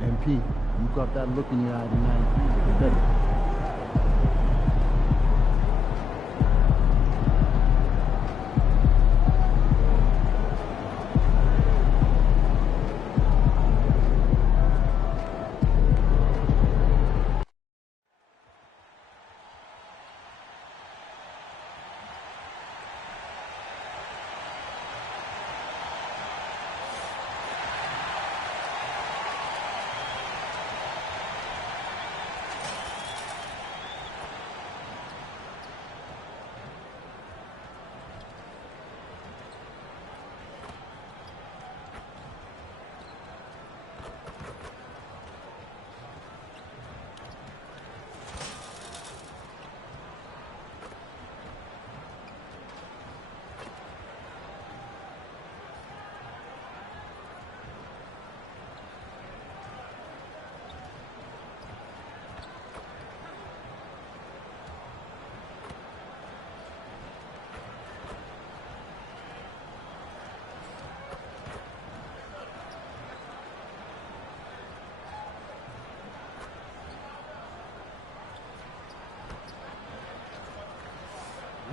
MP, you got that look in your eye tonight.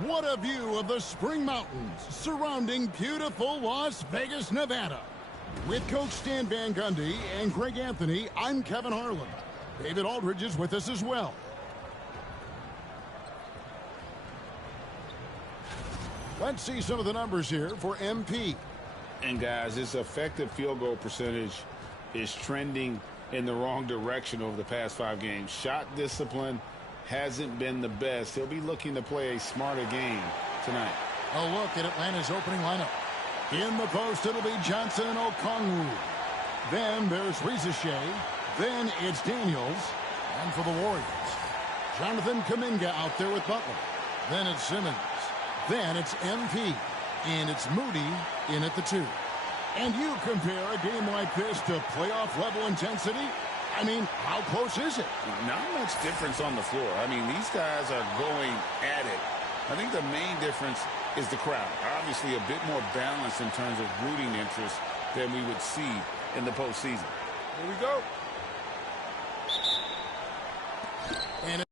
What a view of the Spring Mountains surrounding beautiful Las Vegas, Nevada. With Coach Stan Van Gundy and Greg Anthony, I'm Kevin Harlan. David Aldridge is with us as well. Let's see some of the numbers here for MP. And guys, his effective field goal percentage is trending in the wrong direction over the past 5 games. Shot discipline hasn't been the best. He'll be looking to play a smarter game tonight. A look at Atlanta's opening lineup. In the post, it'll be Johnson and Okongwu. Then there's Rizachet. Then it's Daniels. And for the Warriors, Jonathan Kuminga out there with Butler. Then it's Simmons. Then it's MP. And it's Moody in at the 2. And you compare a game like this to playoff-level intensity? I mean, how close is it? Not much difference on the floor. I mean, these guys are going at it. I think the main difference is the crowd. Obviously, a bit more balanced in terms of rooting interest than we would see in the postseason. Here we go. And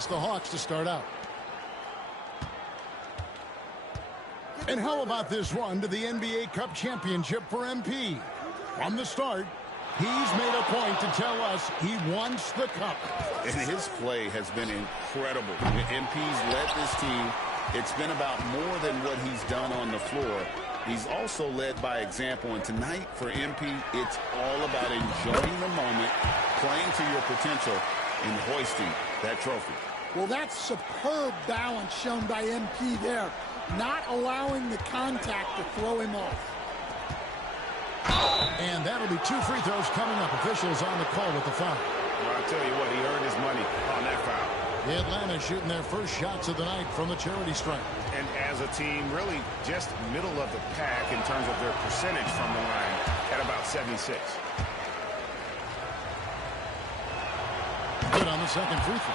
It's the Hawks to start out. And how about this run to the NBA Cup Championship for MP? From the start, he's made a point to tell us he wants the cup. And his play has been incredible. MP's led this team. It's been about more than what he's done on the floor. He's also led by example. And tonight for MP, it's all about enjoying the moment, playing to your potential, and hoisting that trophy. Well, that's superb balance shown by MP there. Not allowing the contact to throw him off. And that'll be 2 free throws coming up. Officials on the call with the foul. Well, I tell you what, he earned his money on that foul. Atlanta shooting their first shots of the night from the charity stripe. And as a team, really just middle of the pack in terms of their percentage from the line at about 76. Good on the second free throw.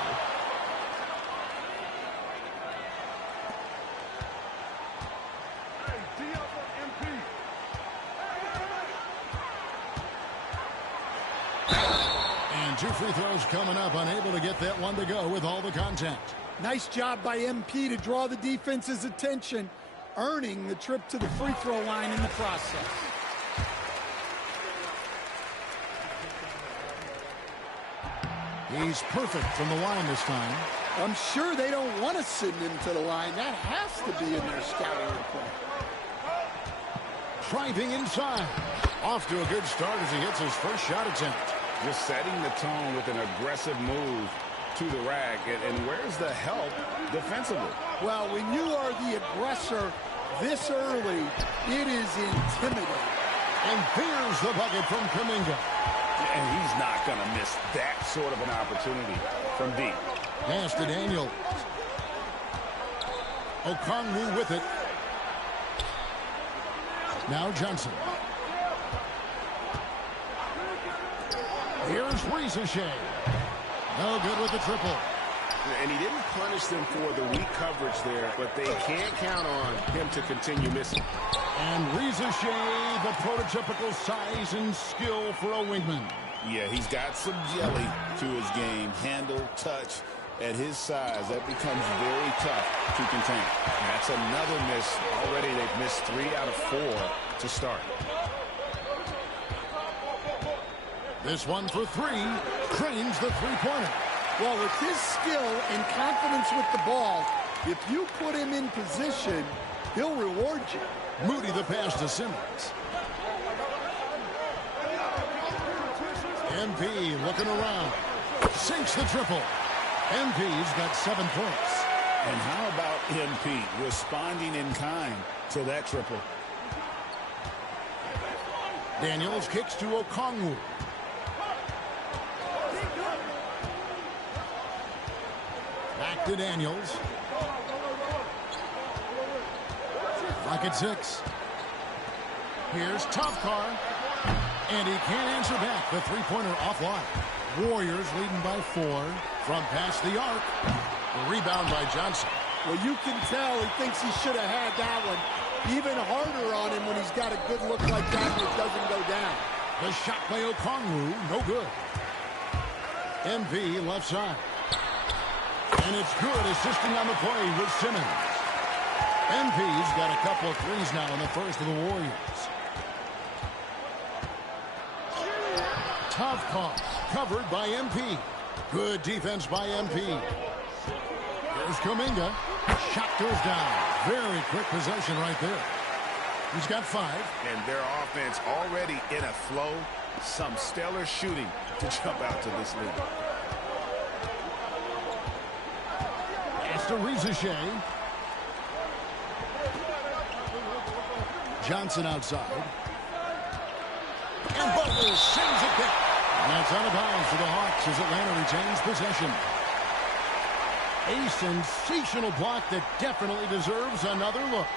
And 2 free throws coming up, unable to get that one to go with all the contact. Nice job by MP to draw the defense's attention, earning the trip to the free throw line in the process. He's perfect from the line this time. I'm sure they don't want to send him to the line. That has to be in their scouting report. Driving inside. Off to a good start as he hits his first shot attempt. Just setting the tone with an aggressive move to the rack. And where's the help defensively? Well, when you are the aggressor this early, it is intimidating. And here's the bucket from Kuminga. And he's not going to miss that sort of an opportunity from deep. Pass to Daniel. Okongwu with it. Now Johnson. Here's Ricochet. No good with the triple. And he didn't punish them for the weak coverage there, but they can't count on him to continue missing. And Ricochet, the prototypical size and skill for a wingman. Yeah, he's got some jelly to his game. Handle, touch. At his size, that becomes very tough to contain. That's another miss. Already they've missed 3 out of 4 to start. This one for 3. Cranes the three-pointer. Well, with his skill and confidence with the ball, if you put him in position, he'll reward you. Moody the pass to Simmons. MP looking around. Sinks the triple. MP's got 7 points. And how about MP responding in kind to that triple? Daniels kicks to Okongwu. Back to Daniels. Back at 6. Here's Topcar. And he can't answer back. The three-pointer offline. Warriors leading by 4 from past the arc. The rebound by Johnson. Well, you can tell he thinks he should have had that one. Even harder on him when he's got a good look like that and it doesn't go down. The shot by Okongwu, no good. MV left side. And it's good, assisting on the play with Simmons. MV's got a couple of threes now in the first of the Warriors. Tough call, covered by MP. Good defense by MP. Here's Kuminga. Shot goes down. Very quick possession right there. He's got 5. And their offense already in a flow. Some stellar shooting to jump out to this lead. Pass to Ricochet. Johnson outside. And Butler sends it back. And that's out of bounds for the Hawks as Atlanta retains possession. A sensational block that definitely deserves another look.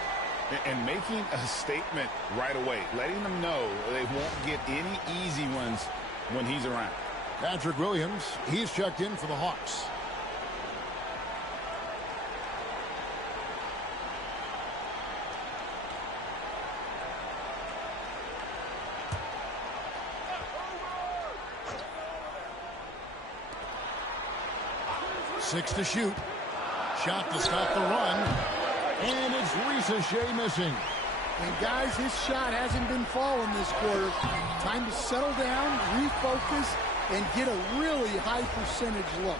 And making a statement right away, letting them know they won't get any easy ones when he's around. Patrick Williams, he's checked in for the Hawks. 6 to shoot. Shot to stop the run. And it's Ricochet missing. And guys, his shot hasn't been falling this quarter. Time to settle down, refocus, and get a really high percentage look.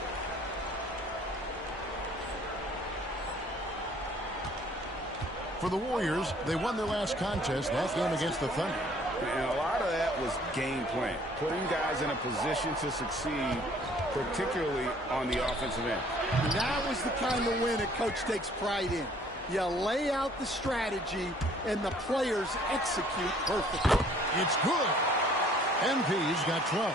For the Warriors, they won their last contest, that game against the Thunder. And a lot of that was game plan, putting guys in a position to succeed, particularly on the offensive end. And that was the kind of win a coach takes pride in. You lay out the strategy, and the players execute perfectly. It's good. MP's got 12.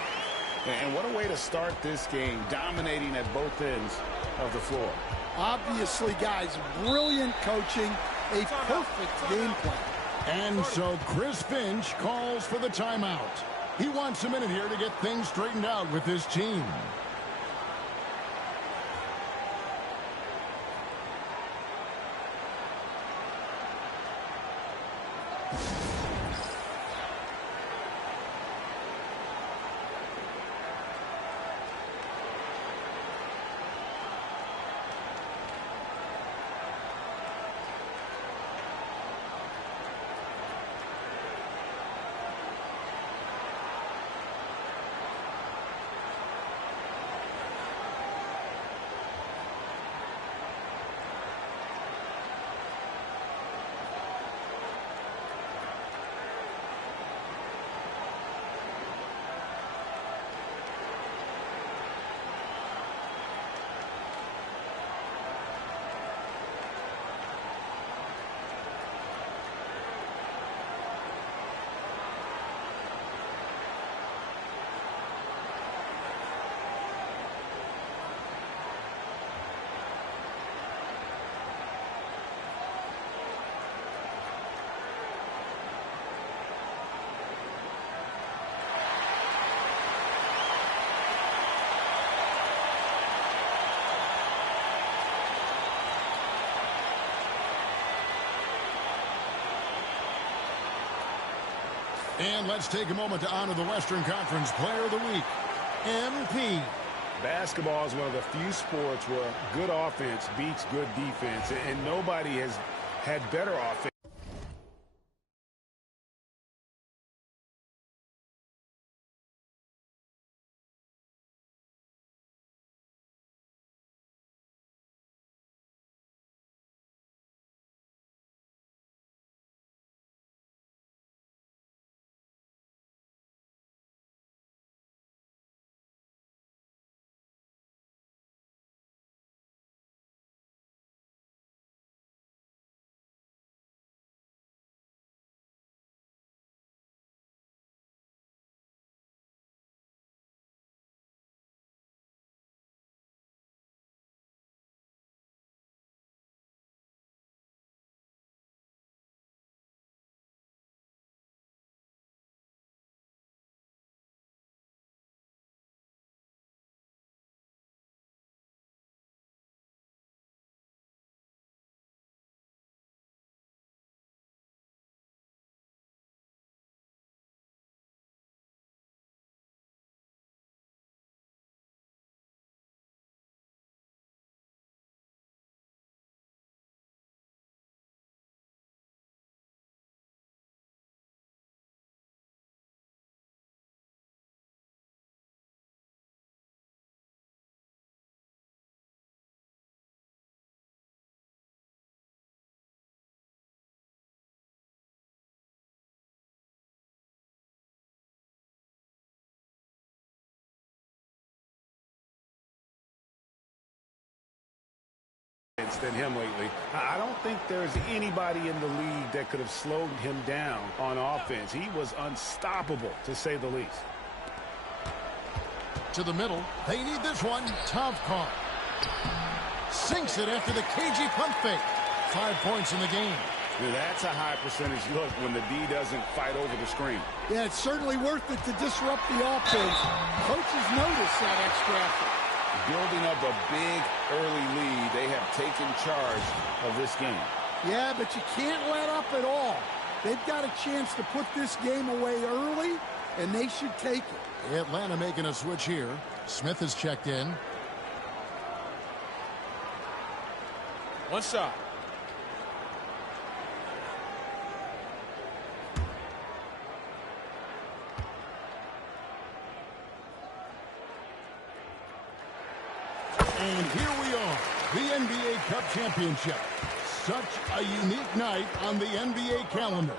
And what a way to start this game, dominating at both ends of the floor. Obviously, guys, brilliant coaching, a perfect game plan. And so Chris Finch calls for the timeout. He wants a minute here to get things straightened out with his team. And let's take a moment to honor the Western Conference Player of the Week, MP. Basketball is one of the few sports where good offense beats good defense, and nobody has had better offense. Than him lately. I don't think there's anybody in the league that could have slowed him down on offense. He was unstoppable, to say the least. To the middle. They need this one. Tough call. Sinks it after the cagey pump fake. 5 points in the game. That's a high percentage look when the D doesn't fight over the screen. Yeah, it's certainly worth it to disrupt the offense. Coaches notice that extra effort. Building up a big early lead, they have taken charge of this game. Yeah, but you can't let up at all. They've got a chance to put this game away early, and they should take it. Atlanta making a switch here. Smith has checked in. One shot. And here we are, the NBA Cup Championship. Such a unique night on the NBA calendar.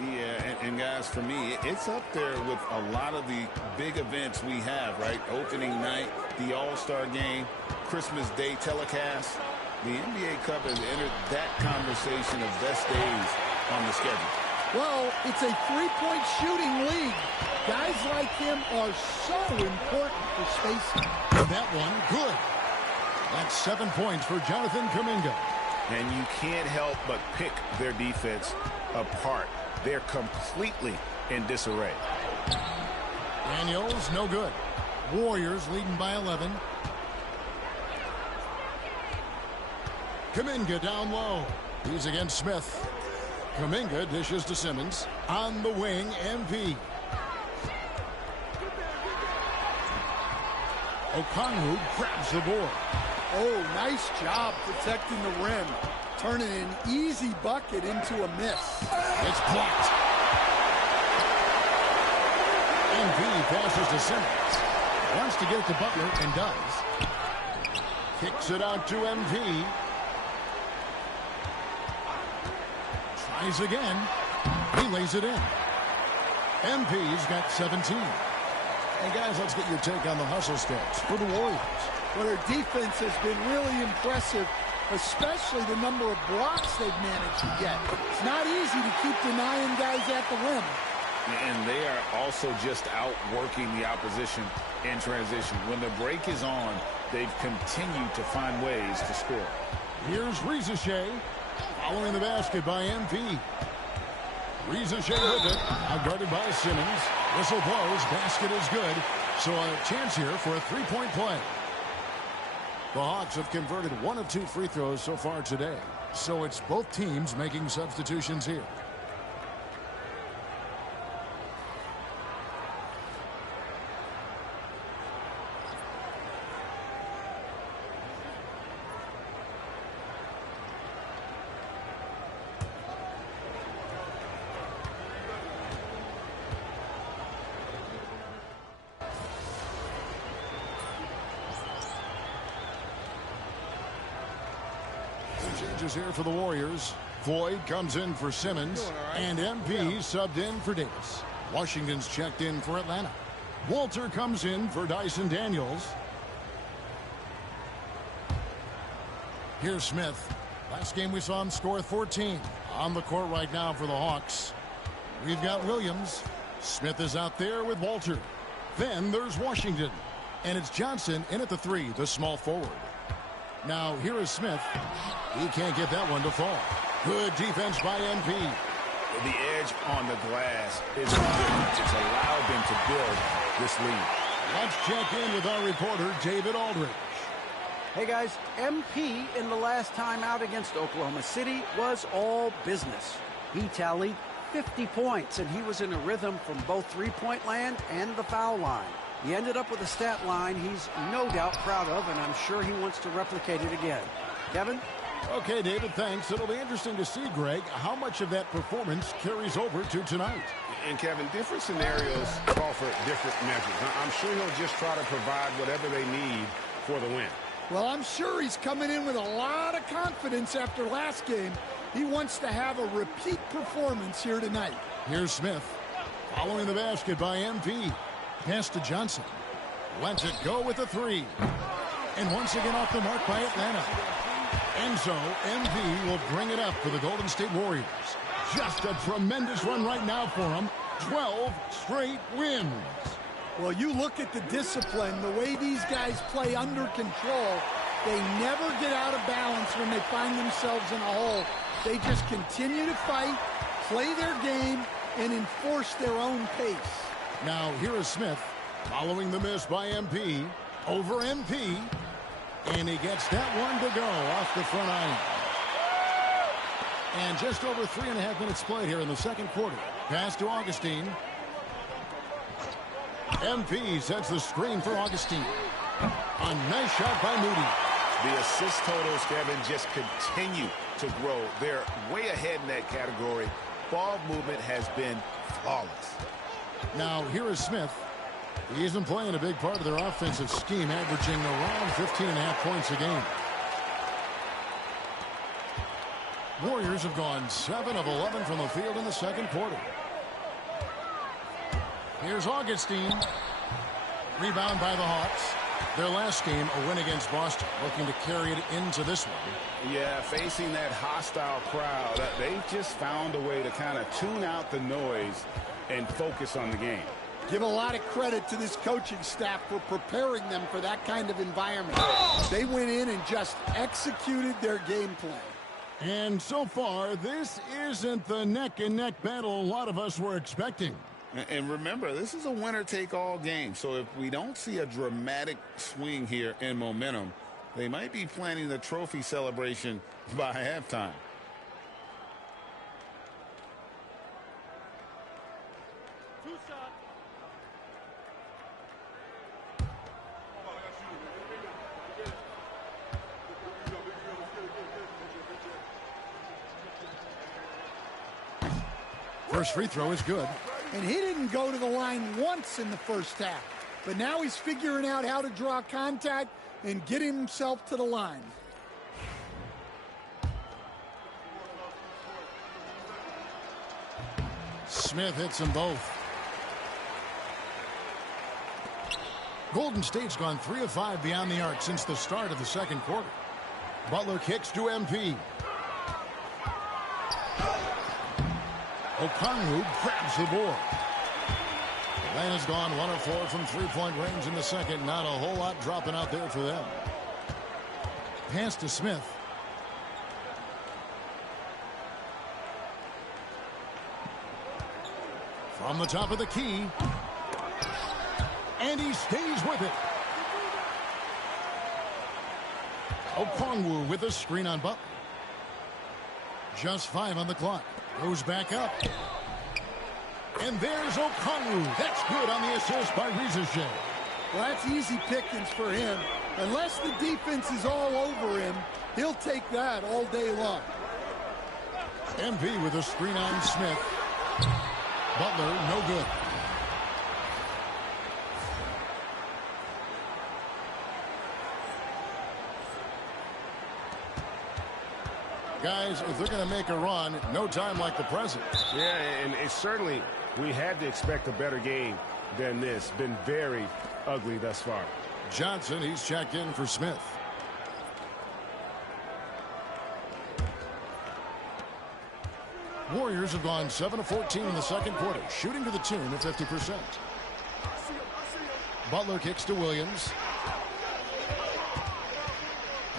Yeah, and guys, for me, it's up there with a lot of the big events we have, right? Opening night, the All-Star game, Christmas Day telecast. The NBA Cup has entered that conversation of best days on the schedule. Well, it's a three-point shooting league. Guys like him are so important for spacing. And that one, good. That's 7 points for Jonathan Kuminga. And you can't help but pick their defense apart. They're completely in disarray. Daniels, no good. Warriors leading by 11. Kuminga down low. He's against Smith. Kuminga dishes to Simmons. On the wing, MP. Okongwu grabs the board. Oh, nice job protecting the rim. Turning an easy bucket into a miss. It's blocked. MP passes to Simmons. Wants to get it to Butler and does. Kicks it out to MP. Tries again. He lays it in. MP's got 17. And guys, let's get your take on the hustle stats for the Warriors. Well, their defense has been really impressive, especially the number of blocks they've managed to get. It's not easy to keep denying guys at the rim. And they are also just outworking the opposition in transition. When the break is on, they've continued to find ways to score. Here's Rizachet following the basket by MP. Rizachet with it, outguarded by Simmons. Whistle blows, basket is good. So a chance here for a three-point play. The Hawks have converted 1 of 2 free throws so far today. So it's both teams making substitutions here. Changes here for the Warriors. Floyd comes in for Simmons, and MP subbed in for Davis. Washington's checked in for Atlanta. Walter comes in for Dyson Daniels. Here's Smith. Last game we saw him score 14. On the court right now for the Hawks. We've got Williams. Smith is out there with Walter. Then there's Washington. And it's Johnson in at the 3, the small forward. Now here is Smith. He can't get that one to fall. Good defense by MP. The edge on the glass is the difference. It's allowed them to build this lead. Let's check in with our reporter, David Aldridge. Hey guys, MP in the last time out against Oklahoma City was all business. He tallied 50 points, and he was in a rhythm from both three-point land and the foul line. He ended up with a stat line he's no doubt proud of, and I'm sure he wants to replicate it again. Kevin? Okay, David, thanks. It'll be interesting to see, Greg, how much of that performance carries over to tonight. And, Kevin, different scenarios call for different measures. I'm sure he'll just try to provide whatever they need for the win. Well, I'm sure he's coming in with a lot of confidence after last game. He wants to have a repeat performance here tonight. Here's Smith. Following the basket by MP. Pass to Johnson. Lets it go with the 3. And once again off the mark by Atlanta. And so MP will bring it up for the Golden State Warriors. Just a tremendous run right now for them. 12 straight wins. Well, you look at the discipline, the way these guys play under control. They never get out of balance when they find themselves in a hole. They just continue to fight, play their game, and enforce their own pace. Now here is Smith following the miss by MP. Over MP. And he gets that one to go off the front iron. And just over 3.5 minutes played here in the second quarter. Pass to Augustine. MP sets the screen for Augustine. A nice shot by Moody. The assist totals, Kevin, just continue to grow. They're way ahead in that category. Ball movement has been flawless. Now, here is Smith. He isn't playing a big part of their offensive scheme, averaging around 15.5 points a game. Warriors have gone 7 of 11 from the field in the second quarter. Here's Augustine. Rebound by the Hawks. Their last game, a win against Boston, looking to carry it into this one. Yeah, facing that hostile crowd, they've just found a way to kind of tune out the noise and focus on the game. Give a lot of credit to this coaching staff for preparing them for that kind of environment. They went in and just executed their game plan. And so far, this isn't the neck-and-neck battle a lot of us were expecting. And remember, this is a winner-take-all game. So if we don't see a dramatic swing here in momentum, they might be planning the trophy celebration by halftime. First free throw is good. And he didn't go to the line once in the first half. But now he's figuring out how to draw contact and get himself to the line. Smith hits them both. Golden State's gone 3 of 5 beyond the arc since the start of the second quarter. Butler kicks to MP. Okongwu grabs the board. Atlanta's gone 1 of 4 from three-point range in the second. Not a whole lot dropping out there for them. Pass to Smith. From the top of the key. And he stays with it. Okongwu with a screen on Butler. Just 5 on the clock. Goes back up. And there's Okongwu. That's good on the assist by Rizachet. Well, that's easy pickings for him. Unless the defense is all over him, he'll take that all day long. MP with a screen on Smith. Butler, no good. Guys, if they're going to make a run, no time like the present. Yeah, and it's certainly, we had to expect a better game than this. Been very ugly thus far. Johnson, he's checked in for Smith. Warriors have gone 7 of 14 in the second quarter, shooting to the tune of 50%. Butler kicks to Williams.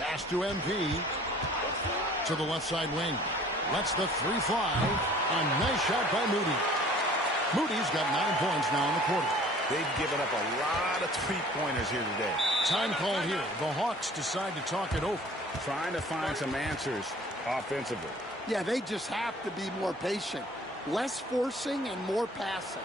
Pass to MP. To the left side wing. Lets the 3 fly. A nice shot by Moody. Moody's got 9 points now in the quarter. They've given up a lot of three-pointers here today. Time called here. The Hawks decide to talk it over. Trying to find some answers offensively. Yeah, they just have to be more patient. Less forcing and more passing.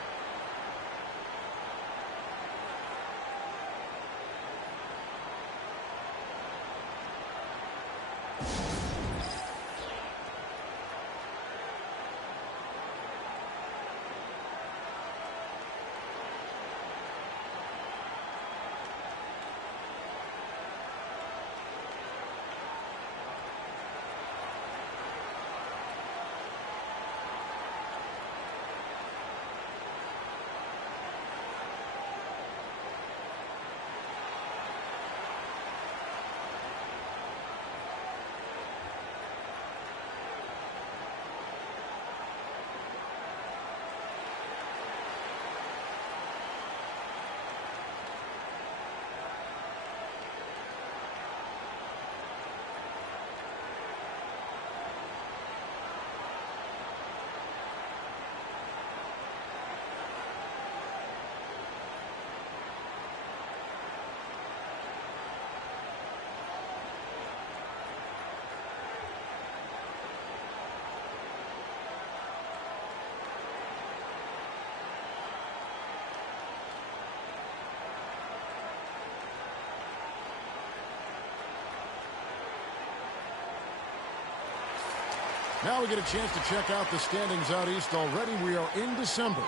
Now we get a chance to check out the standings out east already. We are in December.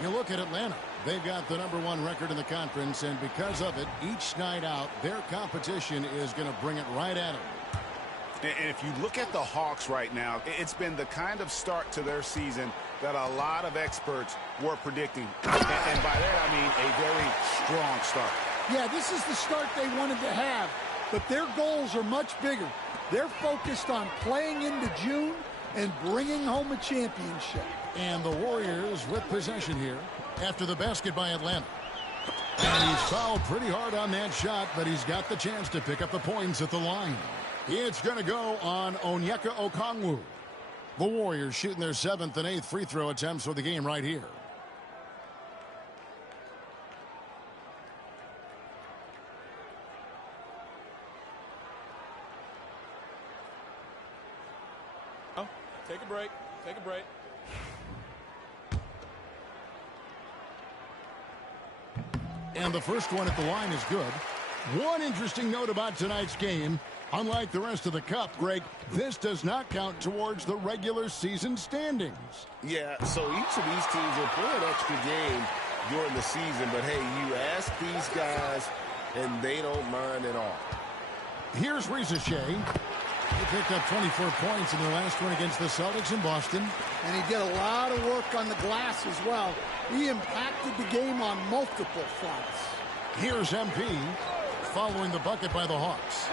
You look at Atlanta. They've got the #1 record in the conference, and because of it, each night out, their competition is going to bring it right at them. And if you look at the Hawks right now, it's been the kind of start to their season that a lot of experts were predicting. And by that, I mean a very strong start. Yeah, this is the start they wanted to have, but their goals are much bigger. They're focused on playing into June and bringing home a championship. And the Warriors with possession here after the basket by Atlanta. And he's fouled pretty hard on that shot, but he's got the chance to pick up the points at the line. It's going to go on Onyeka Okongwu. The Warriors shooting their 7th and 8th free throw attempts for the game right here. Oh, take a break. Take a break. And the first one at the line is good. One interesting note about tonight's game. Unlike the rest of the cup, Greg, this does not count towards the regular season standings. Yeah, so each of these teams will play an extra game during the season, but hey, you ask these guys, and they don't mind at all. Here's Shea. He picked up 24 points in their last one against the Celtics in Boston. And he did a lot of work on the glass as well. He impacted the game on multiple fronts. Here's MP following the bucket by the Hawks.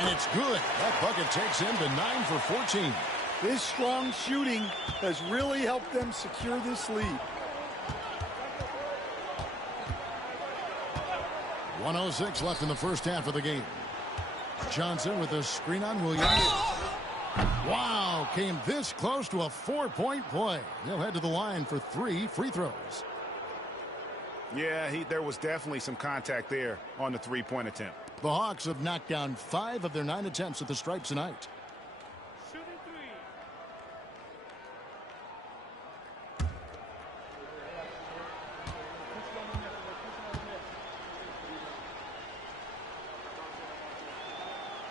And it's good. That bucket takes him to 9 for 14. His strong shooting has really helped them secure this lead. 1:06 left in the first half of the game. Johnson with a screen on Williams. Wow, came this close to a 4-point play. He'll head to the line for 3 free throws. Yeah, there was definitely some contact there on the three-point attempt. The Hawks have knocked down 5 of their 9 attempts at the stripes tonight.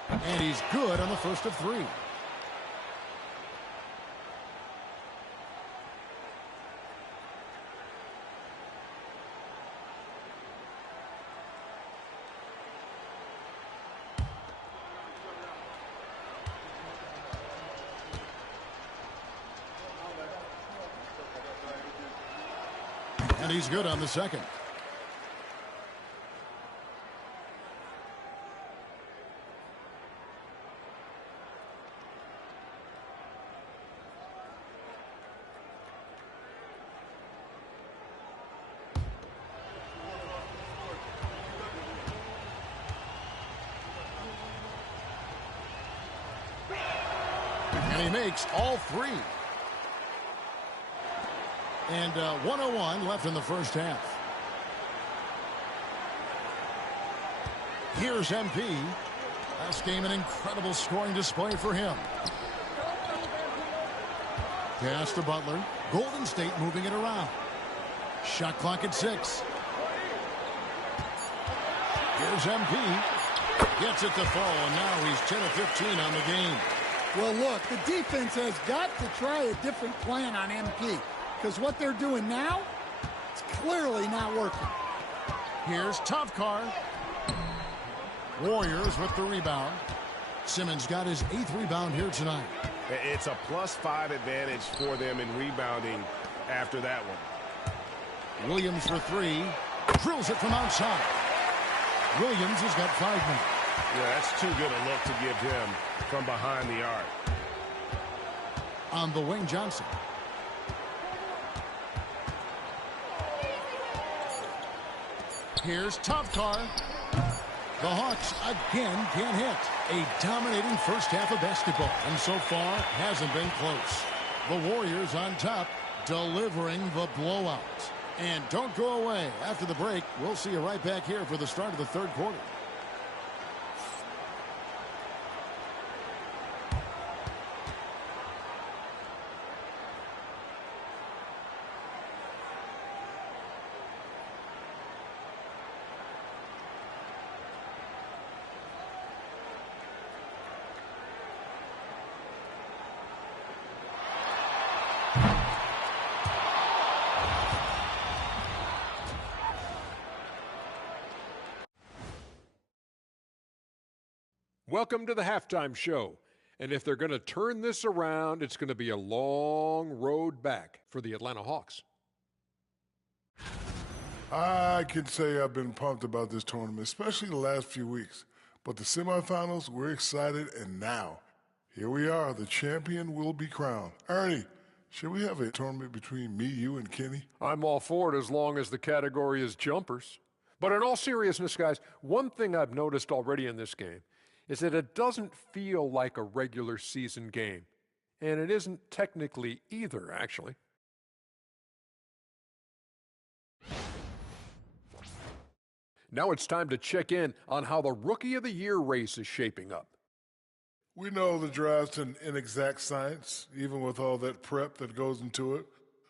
And he's good on the first of 3. And he's good on the second. And he makes all 3. And 1:01 left in the first half. Here's MP. Last game, an incredible scoring display for him. Pass to Butler. Golden State moving it around. Shot clock at 6. Here's MP. Gets it to fall, and now he's 10 of 15 on the game. Well, look, the defense has got to try a different plan on MP. Because what they're doing now, it's clearly not working. Here's Topcar. Warriors with the rebound. Simmons got his 8th rebound here tonight. It's a +5 advantage for them in rebounding after that one. Williams for 3. Drills it from outside. Williams has got 5 now. Yeah, that's too good a look to give him from behind the arc. On the wing, Johnson. Here's Topcar. The Hawks again can't hit. A dominating first half of basketball, and so far hasn't been close. The Warriors on top, delivering the blowout. And don't go away. After the break, we'll see you right back here for the start of the third quarter. Welcome to the halftime show. And if they're going to turn this around, it's going to be a long road back for the Atlanta Hawks. I can say I've been pumped about this tournament, especially the last few weeks. But the semifinals, we're excited, and now, here we are. The champion will be crowned. Ernie, should we have a tournament between me, you, and Kenny? I'm all for it as long as the category is jumpers. But in all seriousness, guys, one thing I've noticed already in this game is that it doesn't feel like a regular season game. And it isn't technically either, actually. Now it's time to check in on how the Rookie of the Year race is shaping up. We know the draft's an inexact science, even with all that prep that goes into it.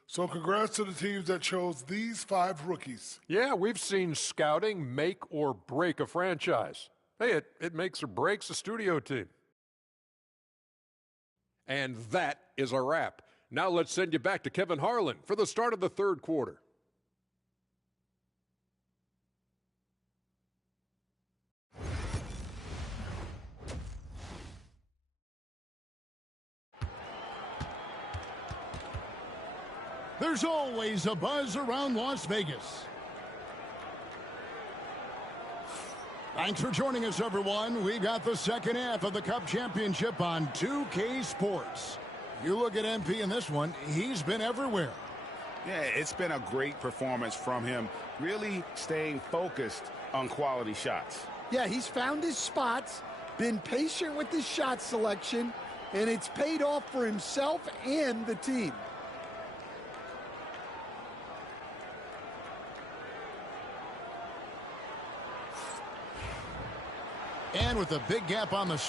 So congrats to the teams that chose these 5 rookies. Yeah, we've seen scouting make or break a franchise. Hey, it makes or breaks a studio team. And that is a wrap. Now let's send you back to Kevin Harlan for the start of the third quarter. There's always a buzz around Las Vegas. Thanks for joining us, everyone. We got the second half of the Cup Championship on 2K Sports. You look at MP in this one, he's been everywhere. Yeah, it's been a great performance from him, really staying focused on quality shots. Yeah, he's found his spots, been patient with his shot selection, and it's paid off for himself and the team. And with a big gap on the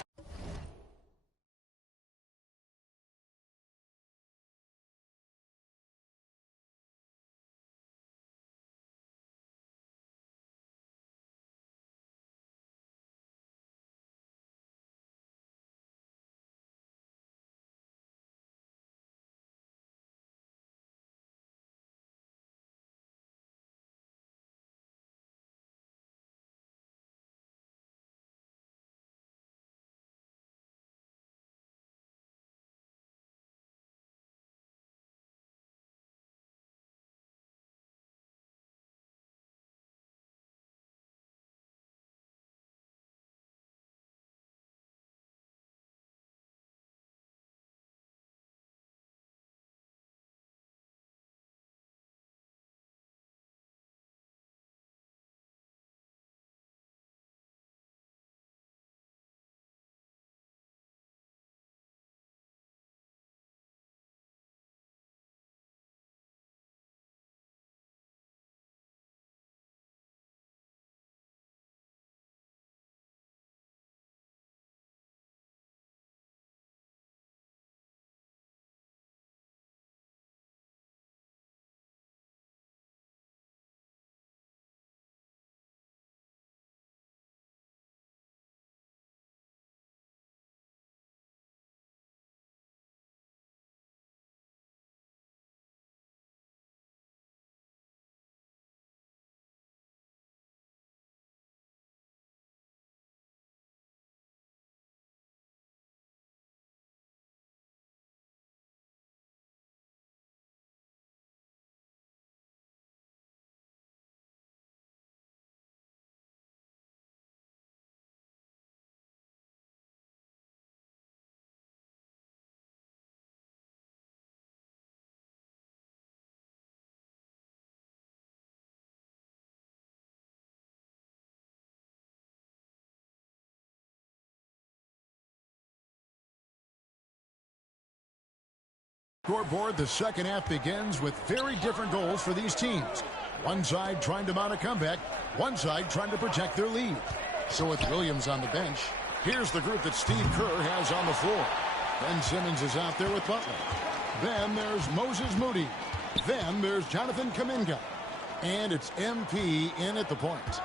scoreboard, the second half begins with very different goals for these teams. One side trying to mount a comeback, one side trying to protect their lead. So with Williams on the bench, here's the group that Steve Kerr has on the floor. Ben Simmons is out there with Butler. Then there's Moses Moody. Then there's Jonathan Kuminga. And it's MP in at the point.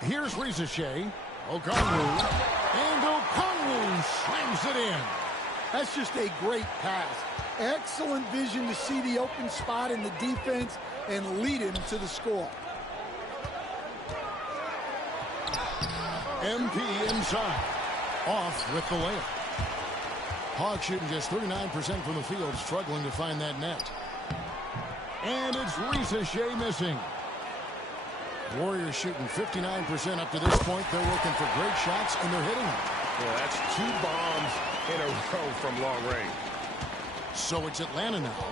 Here's Rizashea, Okongwu, and Okongwu slams it in. That's just a great pass. Excellent vision to see the open spot in the defense and lead him to the score. MP inside. Off with the layup. Hawks shooting just 39% from the field, struggling to find that net. And it's Shea missing. Warriors shooting 59% up to this point. They're looking for great shots, and they're hitting them. Yeah, that's 2 bombs in a row from long range. So it's Atlanta now.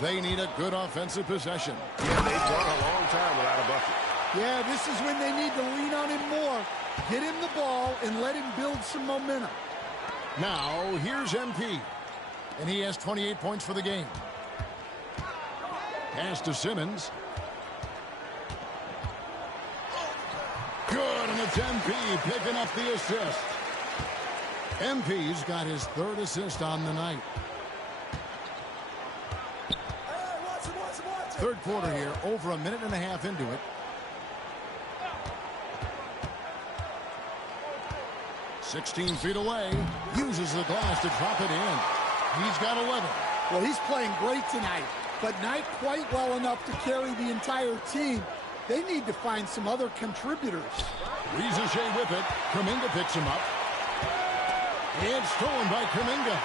They need a good offensive possession. Yeah, they've gone a long time without a bucket. Yeah, this is when they need to lean on him more. Get him the ball and let him build some momentum. Now, here's MP. And he has 28 points for the game. Pass to Simmons. Good, and it's MP picking up the assist. MP's got his 3rd assist on the night. 3rd quarter here, over a minute and a half into it. 16 feet away, uses the glass to drop it in. He's got 11. Well, he's playing great tonight, but not quite well enough to carry the entire team. They need to find some other contributors. Shea with it. Kuminga picks him up. It's stolen by Kuminga.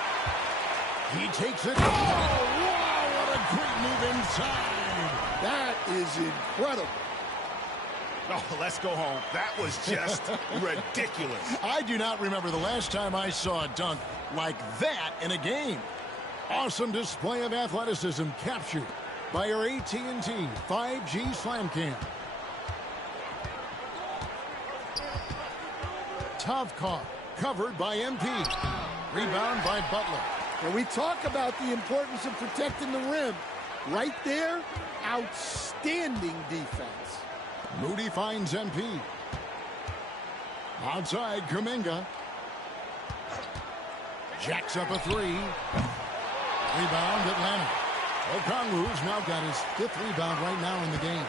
He takes it. Oh, wow, what a great move inside. That is incredible. Oh, let's go home. That was just ridiculous. I do not remember the last time I saw a dunk like that in a game. Awesome display of athleticism captured by our AT&T 5G Slam Cam. Tough call, covered by MP. Rebound by Butler. And we talk about the importance of protecting the rim. Right there, outstanding defense. Moody finds MP. Outside, Kuminga. Jacks up a 3. Rebound, Atlanta. Okongwu's now got his 5th rebound right now in the game.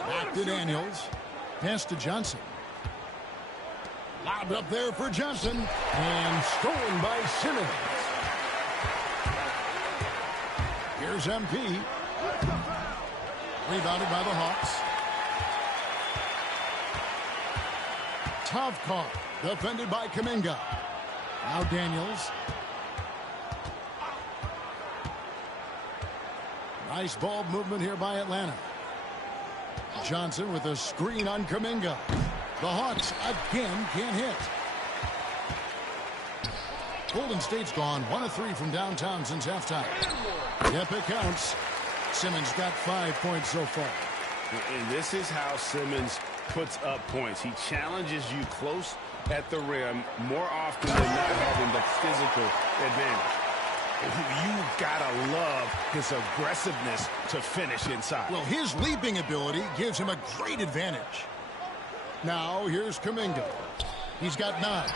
Back to Daniels. Pass to Johnson. Lobbed up there for Johnson. And stolen by Simmons. Here's MP. Rebounded by the Hawks. Tough call. Defended by Kuminga. Now Daniels. Nice ball movement here by Atlanta. Johnson with a screen on Kuminga. The Hawks again can't hit. Golden State's gone 1 of 3 from downtown since halftime. Yep, it counts. Simmons got 5 points so far. And this is how Simmons puts up points. He challenges you close at the rim more often than not, having the physical advantage. You gotta love his aggressiveness to finish inside. Well, his leaping ability gives him a great advantage. Now, here's Kuminga. He's got 9.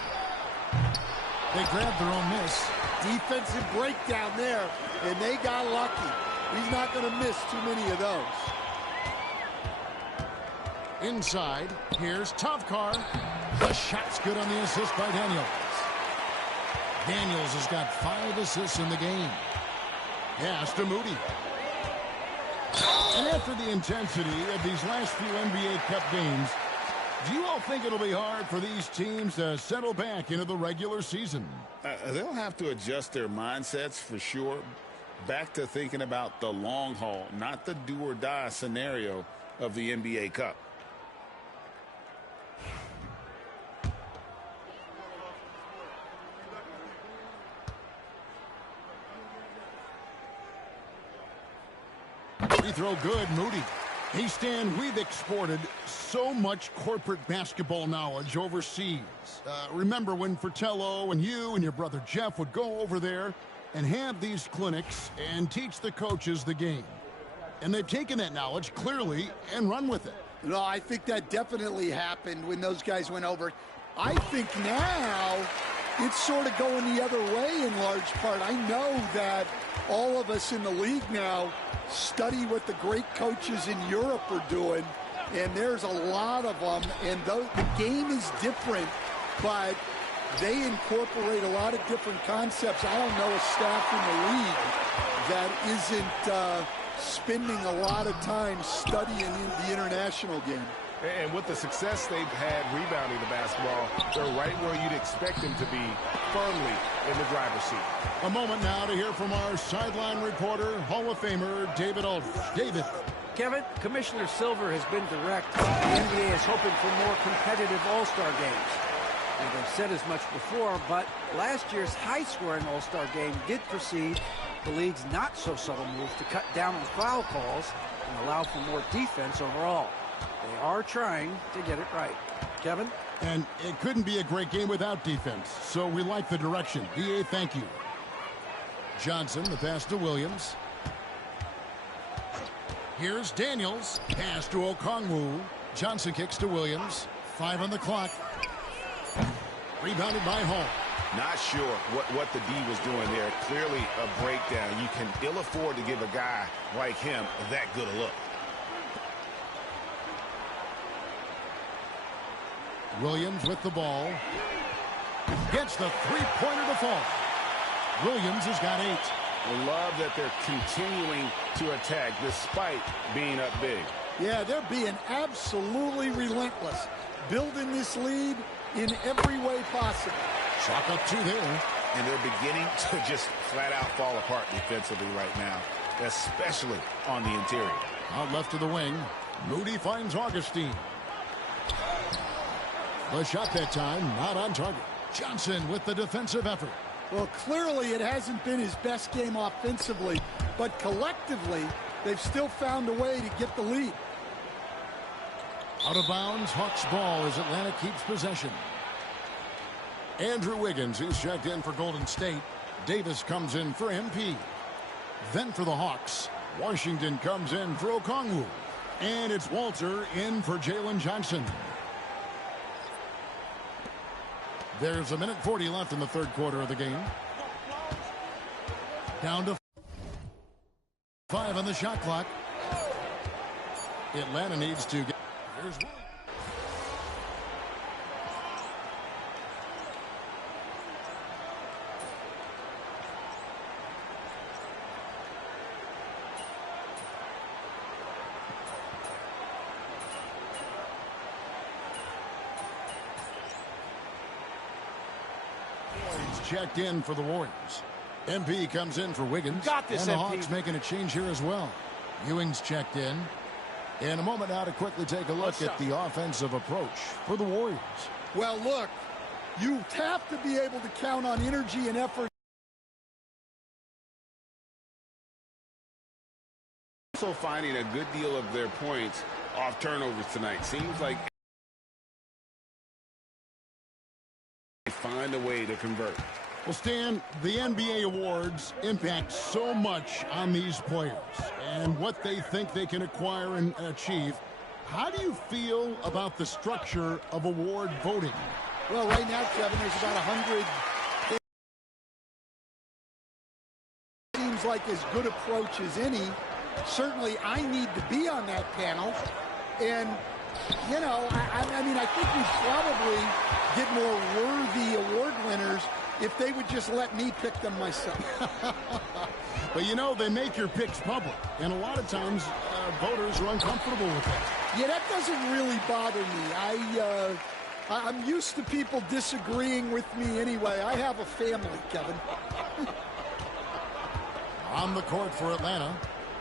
They grabbed their own miss. Defensive breakdown there, and they got lucky. He's not going to miss too many of those. Inside, here's Tavkar. The shot's good on the assist by Daniels. Daniels has got 5 assists in the game. Pass to Moody. And after the intensity of these last few NBA Cup games, do you all think it'll be hard for these teams to settle back into the regular season? They'll have to adjust their mindsets for sure. Back to thinking about the long haul, not the do-or-die scenario of the NBA Cup. Free throw good, Moody. Hey, Stan, we've exported so much corporate basketball knowledge overseas. Remember when Fratello and you and your brother Jeff would go over there and have these clinics and teach the coaches the game? And they've taken that knowledge clearly and run with it. No, I think that definitely happened when those guys went over. I think now it's sort of going the other way in large part. I know that all of us in the league now study what the great coaches in Europe are doing, and there's a lot of them, and the game is different, but they incorporate a lot of different concepts. I don't know a staff in the league that isn't spending a lot of time studying the international game. And with the success they've had rebounding the basketball, they're right where you'd expect them to be, firmly in the driver's seat. A moment now to hear from our sideline reporter, Hall of Famer David Aldridge. David. Kevin, Commissioner Silver has been direct. The NBA is hoping for more competitive All-Star games. And they've said as much before, but last year's high-scoring All-Star game did precede the league's not-so-subtle move to cut down on foul calls and allow for more defense overall. They are trying to get it right. Kevin? And it couldn't be a great game without defense, so we like the direction. DA, thank you. Johnson, the pass to Williams. Here's Daniels. Pass to Okongwu. Johnson kicks to Williams. 5 on the clock. Rebounded by Hall. Not sure what the D was doing there. Clearly a breakdown. You can ill afford to give a guy like him that good a look. Williams with the ball. Gets the three-pointer to fall. Williams has got 8. I love that they're continuing to attack despite being up big. Yeah, they're being absolutely relentless. Building this lead in every way possible. Chalk up 2 there. And they're beginning to just flat out fall apart defensively right now, especially on the interior. Out left to the wing. Moody finds Augustine. The shot that time, not on target. Johnson with the defensive effort. Well, clearly it hasn't been his best game offensively, but collectively, they've still found a way to get the lead. Out of bounds, Hawks ball as Atlanta keeps possession. Andrew Wiggins is checked in for Golden State. Davis comes in for MP. Then for the Hawks, Washington comes in for Okongwu. And it's Walter in for Jalen Johnson. There's 1:40 left in the third quarter of the game. Down to 5 on the shot clock. Atlanta needs to get... Here's one. Checked in for the Warriors. MP comes in for Wiggins. Got this, and the MP. Hawks making a change here as well. Ewing's checked in. In a moment now to quickly take a look at the offensive approach for the Warriors. Well, look, you have to be able to count on energy and effort. Also finding a good deal of their points off turnovers tonight. Seems like they find a way to convert. Well, Stan, the NBA awards impact so much on these players and what they think they can acquire and achieve. How do you feel about the structure of award voting? Well, right now, Kevin, there's about 100. Seems like as good approach as any. Certainly, I need to be on that panel. And, you know, I mean, I think we'd probably get more worthy award winners if they would just let me pick them myself. But, you know, they make your picks public. And a lot of times, voters are uncomfortable with it. Yeah, that doesn't really bother me. I'm used to people disagreeing with me anyway. I have a family, Kevin. On the court for Atlanta,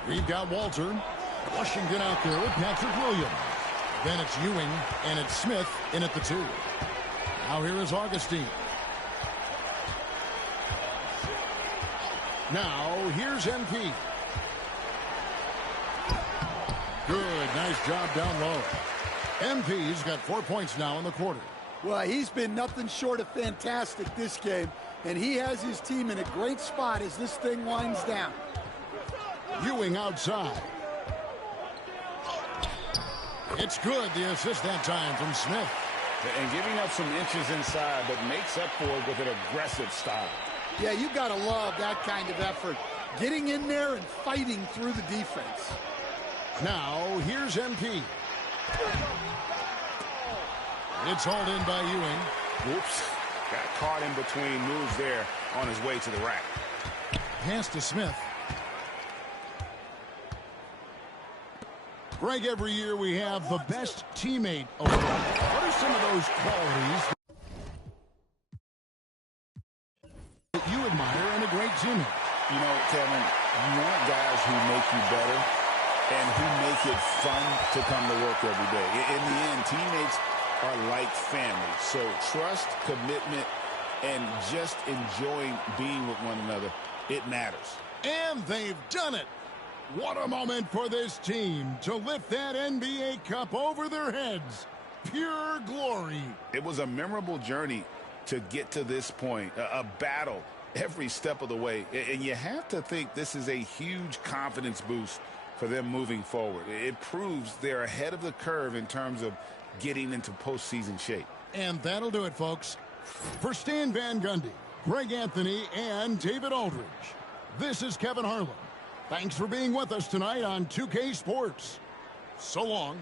we've got Walter. Washington out there with Patrick Williams. Then it's Ewing, and it's Smith in at the 2. Now here is Augustine. Now here's MP. Good, nice job down low. MP's got 4 points now in the quarter. Well, he's been nothing short of fantastic this game, and he has his team in a great spot as this thing winds down. Ewing outside. It's good, the assist that time from Smith. And giving up some inches inside, but makes up for it with an aggressive style. Yeah, you got to love that kind of effort. Getting in there and fighting through the defense. Now, here's MP. It's hauled in by Ewing. Whoops. Got caught in between moves there on his way to the rack. Pass to Smith. Greg, every year we have the best teammate award. What are some of those qualities that you admire in a great teammate? You know, Kevin, you want guys who make you better and who make it fun to come to work every day. In the end, teammates are like family. So trust, commitment, and just enjoying being with one another, it matters. And they've done it. What a moment for this team to lift that NBA Cup over their heads. Pure glory. It was a memorable journey to get to this point, a battle every step of the way. And you have to think this is a huge confidence boost for them moving forward. It proves they're ahead of the curve in terms of getting into postseason shape. And that'll do it, folks. For Stan Van Gundy, Greg Anthony, and David Aldridge, this is Kevin Harlan. Thanks for being with us tonight on 2K Sports. So long.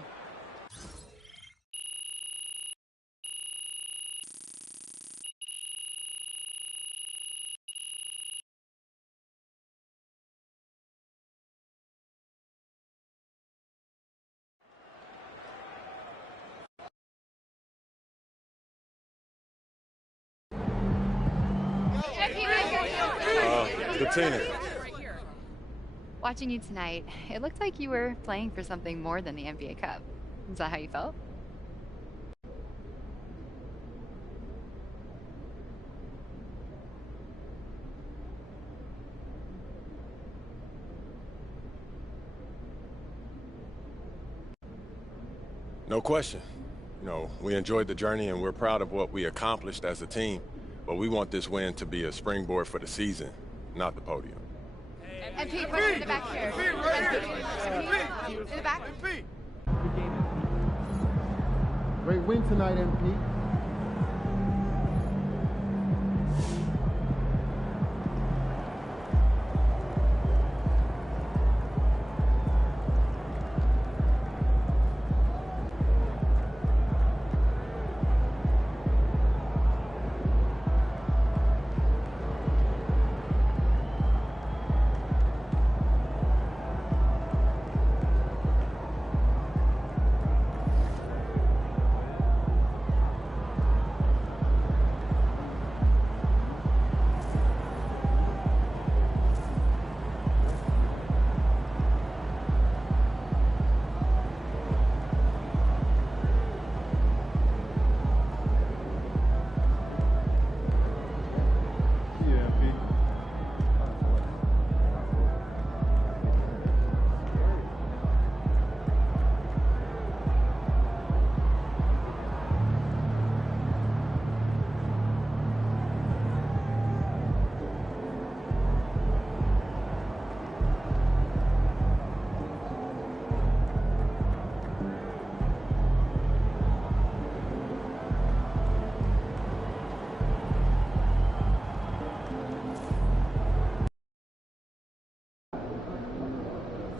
Good team. Watching you tonight, it looked like you were playing for something more than the NBA Cup. Is that how you felt? No question. You know, we enjoyed the journey and we're proud of what we accomplished as a team, but we want this win to be a springboard for the season, not the podium. MP, question in the back here. MP, in the back. Great win tonight, MP.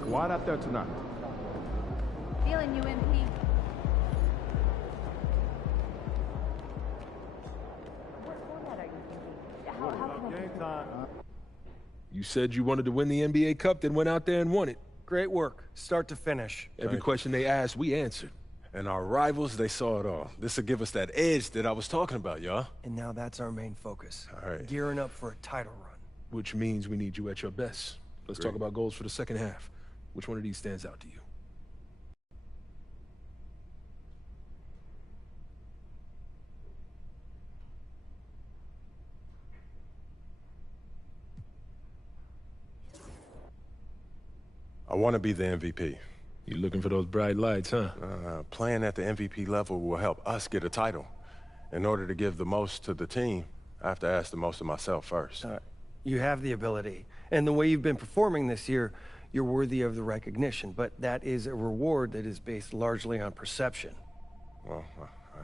Wide out there tonight. Feeling you, MP. What format are you thinking? How Game time. You said you wanted to win the NBA Cup, then went out there and won it. Great work, start to finish. Every question they asked, we answered. And our rivals, they saw it all. This will give us that edge that I was talking about, y'all. And now that's our main focus. All right. Gearing up for a title run. Which means we need you at your best. Let's talk about goals for the second half. Which one of these stands out to you? I want to be the MVP. You looking for those bright lights, huh? Playing at the MVP level will help us get a title. In order to give the most to the team, I have to ask the most of myself first. You have the ability. And the way you've been performing this year, you're worthy of the recognition. But that is a reward that is based largely on perception. Well,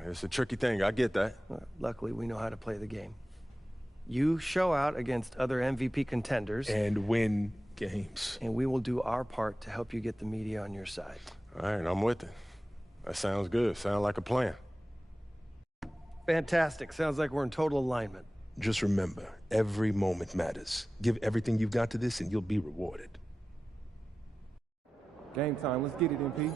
it's a tricky thing. I get that. Luckily, we know how to play the game. You show out against other MVP contenders. And win games. And we will do our part to help you get the media on your side. All right, I'm with it. That sounds good. Sounds like a plan. Fantastic. Sounds like we're in total alignment. Just remember, every moment matters. Give everything you've got to this and you'll be rewarded. Game time. Let's get it, MP.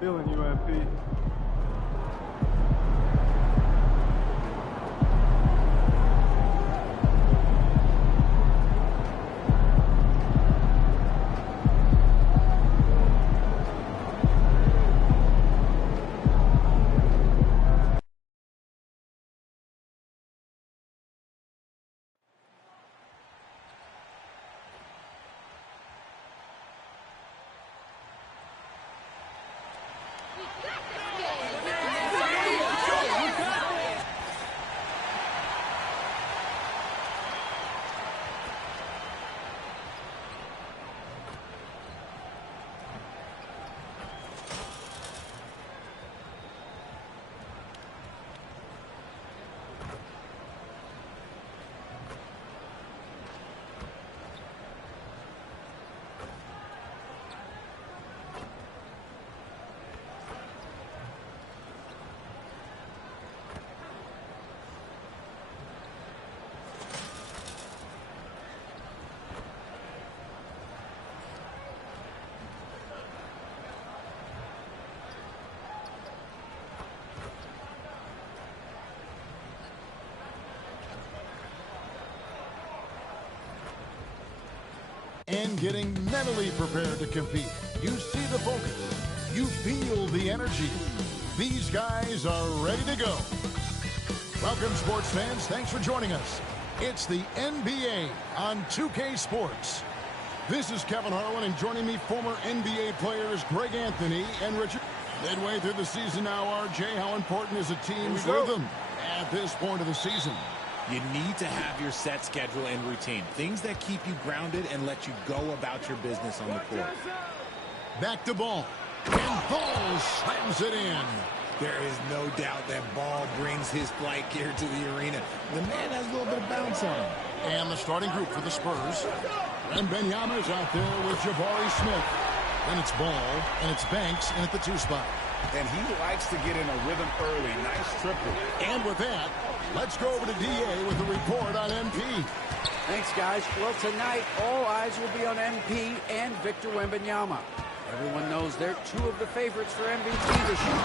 Feeling you, MP. And getting mentally prepared to compete. You see the focus. You feel the energy. These guys are ready to go. Welcome, sports fans. Thanks for joining us. It's the NBA on 2K Sports. This is Kevin Harlan, and joining me, former NBA players Greg Anthony and Richard. Midway through the season now, RJ, how important is a team's rhythm at this point of the season? You need to have your set schedule and routine. Things that keep you grounded and let you go about your business on the court. Back to Ball. And Ball slams it in. There is no doubt that Ball brings his flight gear to the arena. The man has a little bit of bounce on him. And the starting group for the Spurs. And Wembanyama's out there with Jabari Smith. And it's Ball, and it's Banks, and at the 2 spot. And he likes to get in a rhythm early. Nice triple. And with that, let's go over to DA with a report on MP. Thanks, guys. Well, tonight, all eyes will be on MP and Victor Wembanyama. Everyone knows they're 2 of the favorites for MVP this year.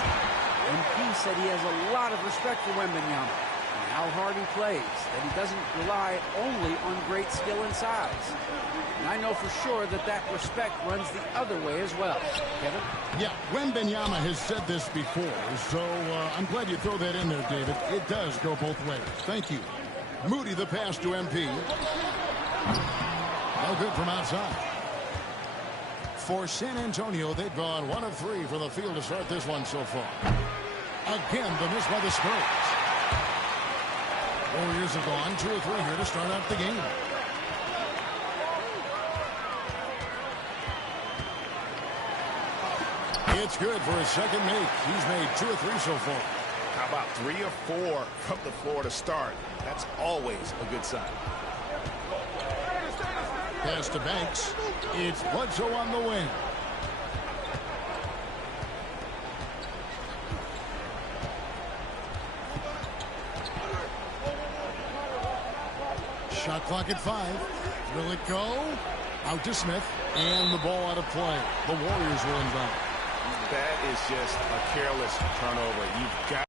MP said he has a lot of respect for Wembanyama and how hard he plays, that he doesn't rely only on great skill and size. And I know for sure that that respect runs the other way as well. Kevin? Yeah, Wembanyama has said this before, so I'm glad you throw that in there, David. It does go both ways. Thank you. Moody, the pass to MP. No good from outside. For San Antonio, they've gone 1 of 3 from the field to start this one so far. Again, the miss by the Spurs. Warriors have gone 2 or 3 here to start out the game. It's good for his second make. He's made 2 or 3 so far. How about 3 or 4 from the floor to start? That's always a good sign. Pass to Banks. It's Bledsoe on the wing. Shot clock at 5. Will it go? Out to Smith. And the ball out of play. The Warriors will inbound. That is just a careless turnover. You've got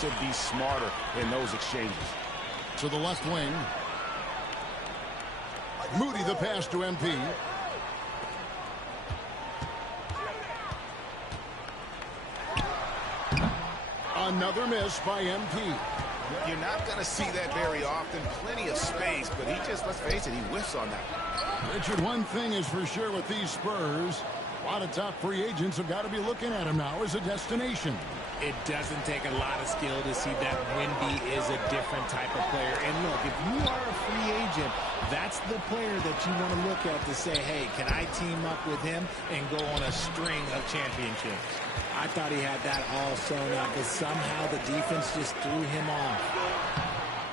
to be smarter in those exchanges. To the left wing. Moody the pass to MP. Another miss by MP. You're not going to see that very often. Plenty of space, but he just, let's face it, he whiffs on that. Richard, one thing is for sure with these Spurs, a lot of top free agents have got to be looking at him now as a destination. It doesn't take a lot of skill to see that Wemby is a different type of player. And look, if you are a free agent, that's the player that you want to look at to say, hey, can I team up with him and go on a string of championships? I thought he had that all sewn up, but somehow the defense just threw him off.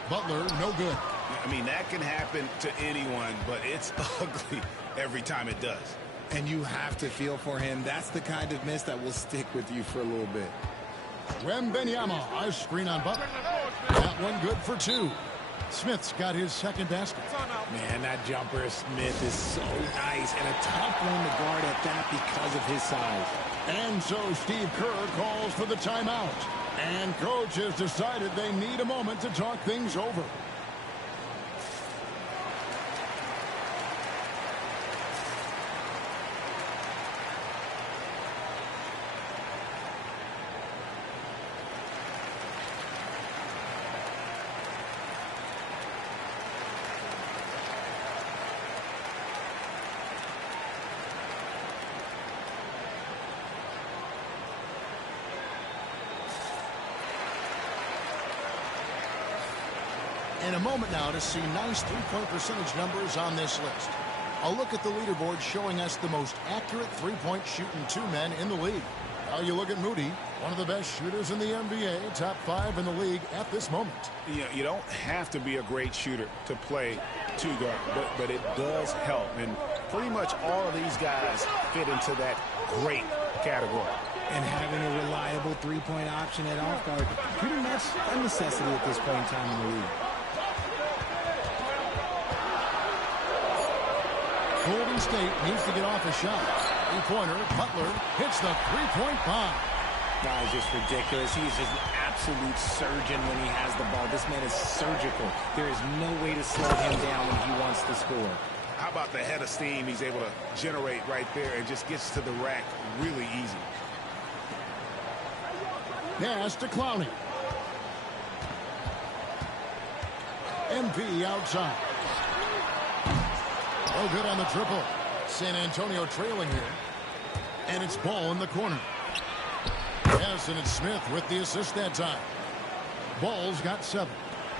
Butler, no good. I mean, that can happen to anyone, but it's ugly every time it does. And you have to feel for him. That's the kind of miss that will stick with you for a little bit. Wembanyama, a screen on Butler. That one good for 2. Smith's got his second basket. Man, that jumper of Smith is so nice and a tough one to guard at that because of his size. And so Steve Kerr calls for the timeout. And coach has decided they need a moment to talk things over. In a moment now to see nice three-point percentage numbers on this list. A look at the leaderboard showing us the most accurate three-point shooting 2 men in the league. Now you look at Moody, one of the best shooters in the NBA, top 5 in the league at this moment. You don't have to be a great shooter to play 2 guard, but it does help. And pretty much all of these guys fit into that great category. And having a reliable three-point option at off guard, pretty much a necessity at this point in time in the league. Golden State needs to get off a shot. Three-pointer, Butler hits the three-point bomb. Guy's just ridiculous. He's just an absolute surgeon when he has the ball. This man is surgical. There is no way to slow him down when he wants to score. How about the head of steam he's able to generate right there and just gets to the rack really easy. Pass to Clowney. MP outside. No good on the triple. San Antonio trailing here. And it's Ball in the corner. Yes, and it's Smith with the assist that time. Ball's got 7.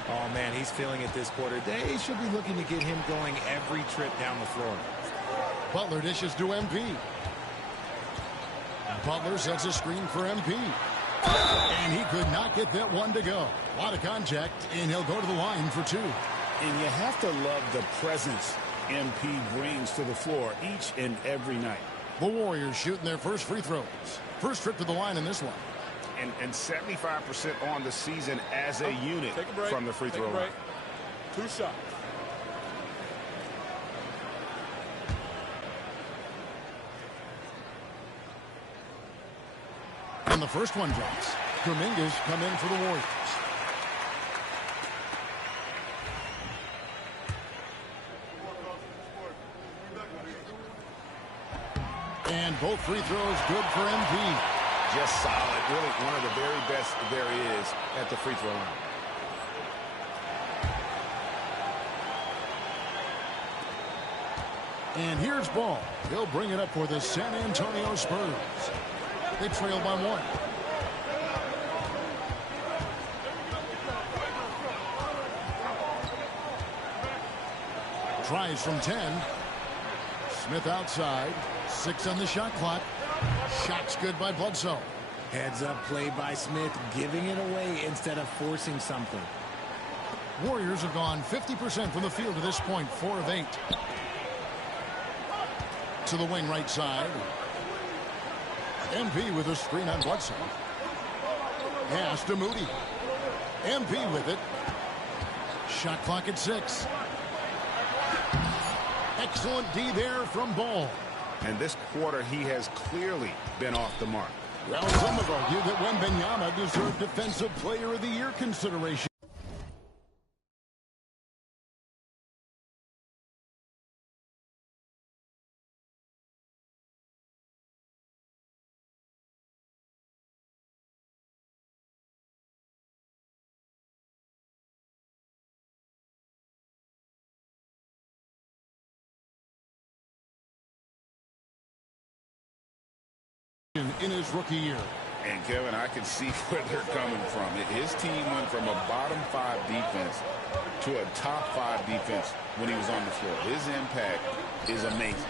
Oh, man, he's feeling it this quarter. They should be looking to get him going every trip down the floor. Butler dishes to MP. Butler sets a screen for MP. And he could not get that one to go. A lot of contact, and he'll go to the line for 2. And you have to love the presence MP brings to the floor each and every night. The Warriors shooting their first free throws. First trip to the line in this one. And 75% on the season as a unit from the free throw line. 2 shots. And the first one drops. Kuminga's come in for the Warriors. And both free throws good for MP. Just solid. Really one of the very best there is at the free throw line. And here's Ball. He'll bring it up for the San Antonio Spurs. They trail by 1. Tries from 10. Smith outside. 6 on the shot clock. Shot's good by Bledsoe. Heads up play by Smith, giving it away instead of forcing something. Warriors have gone 50% from the field to this point, 4 of 8. To the wing right side. MP with a screen on Bledsoe. Pass to Moody. MP with it. Shot clock at 6. Excellent D there from Ball. And this quarter, he has clearly been off the mark. Well, some have argued that Wembanyama deserved Defensive Player of the Year consideration. In his rookie year. And Kevin, I can see where they're coming from. His team went from a bottom 5 defense to a top 5 defense when he was on the floor. His impact is amazing.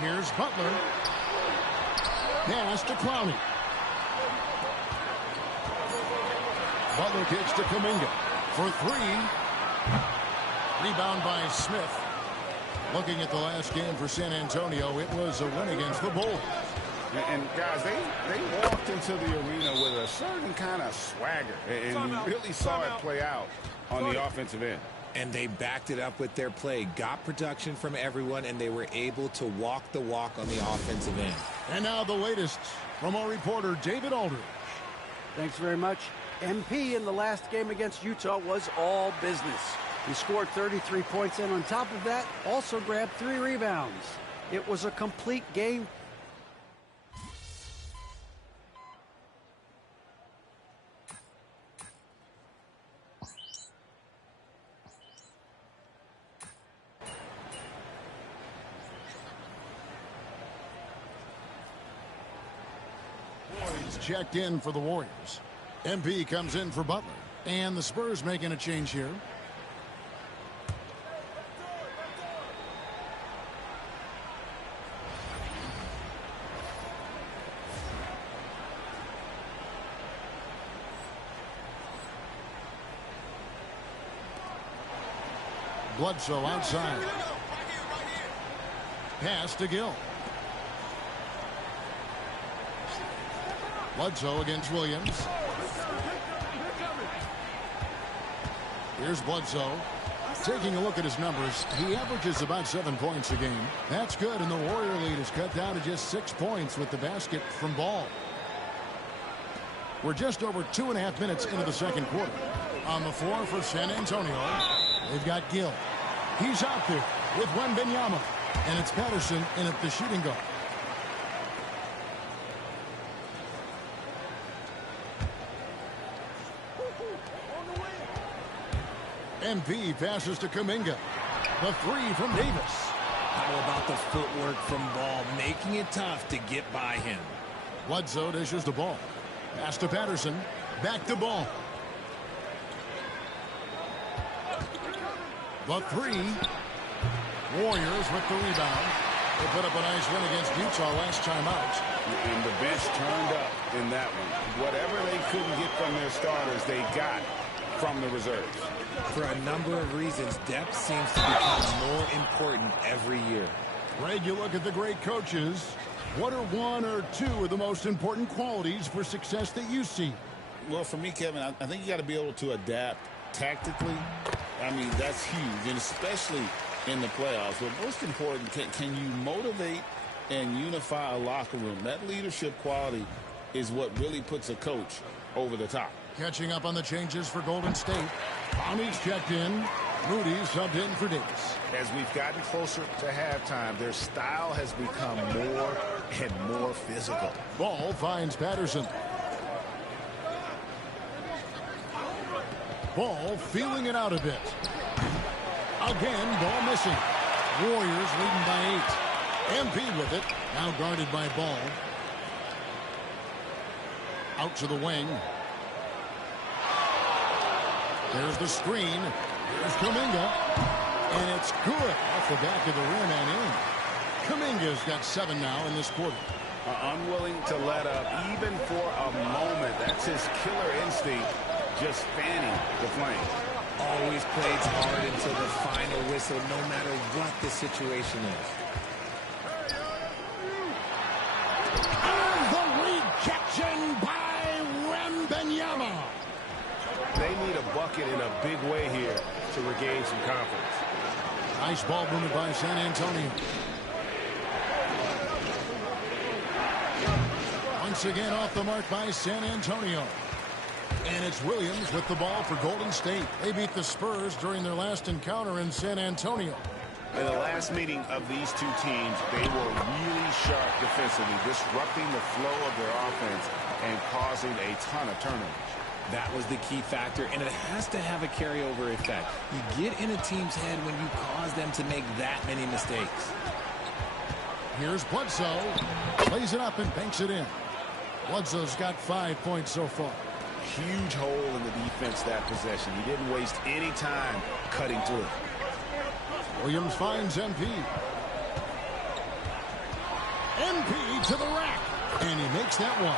Here's Butler. Pass to Clowney. Butler kicks to Kuminga for 3. Rebound by Smith. Looking at the last game for San Antonio, it was a win against the Bulls. And guys, they walked into the arena with a certain kind of swagger, and you really saw it play out on the offensive end. And they backed it up with their play, got production from everyone, and they were able to walk the walk on the offensive end. And now the latest from our reporter, David Aldridge. Thanks very much. MP in the last game against Utah was all business. He scored 33 points, and on top of that, also grabbed 3 rebounds. It was a complete game. Checked in for the Warriors. MP comes in for Butler. And the Spurs making a change here. Bledsoe outside. Pass to Gill. Bledsoe against Williams. Here's Bledsoe. Taking a look at his numbers, he averages about 7 points a game. That's good, and the Warrior lead is cut down to just 6 points with the basket from Ball. We're just over 2.5 minutes into the second quarter. On the floor for San Antonio, they've got Gill. He's out there with Wembanyama, and it's Patterson in at the shooting guard. MP passes to Kuminga. The three from Davis. How about the footwork from Ball, making it tough to get by him? Bledsoe dishes the ball. Pass to Patterson. Back to Ball. The three. Warriors with the rebound. They put up a nice win against Utah last time out. And the bench turned up in that one. Whatever they couldn't get from their starters, they got from the reserves. For a number of reasons, depth seems to become more important every year. Greg, you look at the great coaches. What are one or two of the most important qualities for success that you see? Well, for me, Kevin, I think you got to be able to adapt tactically. I mean, that's huge, and especially in the playoffs. But most important, can you motivate and unify a locker room? That leadership quality is what really puts a coach over the top. Catching up on the changes for Golden State. Brownie's checked in. Moody subbed in for Davis. As we've gotten closer to halftime, their style has become more and more physical. Ball finds Patterson. Ball feeling it out a bit. Again, ball missing. Warriors leading by 8. MP with it. Now guarded by Ball. Out to the wing. There's the screen. Here's Kuminga. And it's good off the back of the rim and in. Kuminga's got 7 now in this quarter. Unwilling to let up even for a moment. That's his killer instinct, just fanning the flame. Always plays hard until the final whistle, no matter what the situation is. And the rejection by Wembanyama. They need a bucket in a big way here to regain some confidence. Nice ball movement by San Antonio. Once again off the mark by San Antonio. And it's Williams with the ball for Golden State. They beat the Spurs during their last encounter in San Antonio. In the last meeting of these two teams, they were really sharp defensively, disrupting the flow of their offense and causing a ton of turnovers. That was the key factor, and it has to have a carryover effect. You get in a team's head when you cause them to make that many mistakes. Here's Bledsoe. Plays it up and banks it in. Bledsoe's got 5 points so far. Huge hole in the defense that possession. He didn't waste any time cutting through it. Williams finds MP. MP to the rack. And he makes that one.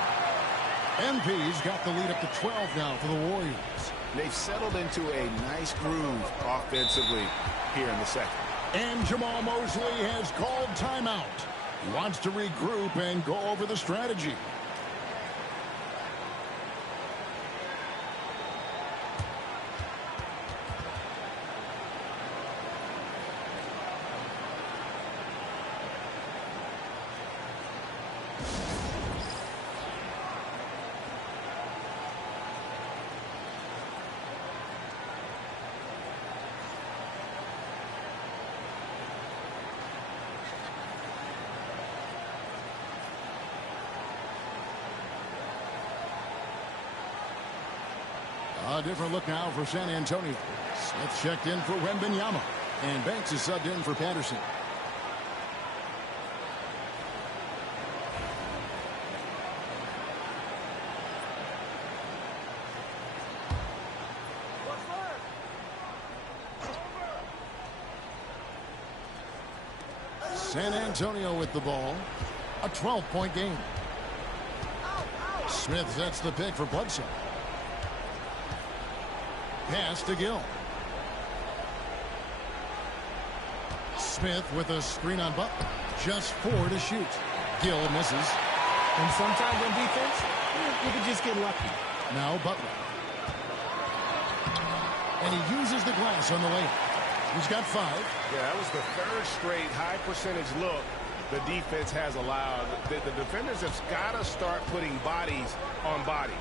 MP's got the lead up to 12 now for the Warriors. They've settled into a nice groove offensively here in the second. And Jamal Mosley has called timeout. He wants to regroup and go over the strategy. A different look now for San Antonio. Smith checked in for Wembanyama. And Banks is subbed in for Patterson. San Antonio with the ball. A 12-point game. Smith sets the pick for Bledsoe. Pass to Gill. Smith with a screen on Butler. Just 4 to shoot. Gill misses. And sometimes on defense, you can just get lucky. Now Butler. And he uses the glass on the layup. He's got 5. Yeah, that was the third straight high percentage look the defense has allowed. The defenders have got to start putting bodies on bodies.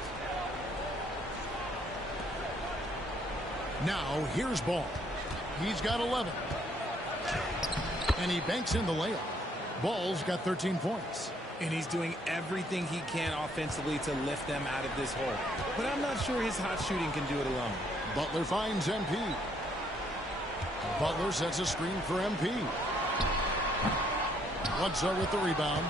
Now, here's Ball. He's got 11. And he banks in the layup. Ball's got 13 points. And he's doing everything he can offensively to lift them out of this hole. But I'm not sure his hot shooting can do it alone. Butler finds MP. Butler sets a screen for MP. Bledsoe with the rebound.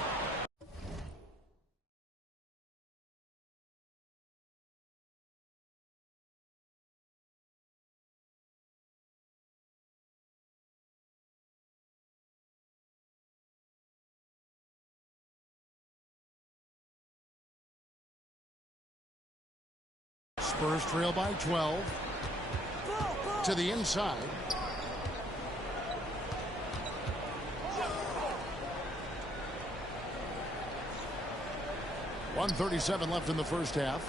Spurs trail by 12. To the inside. .137 left in the first half.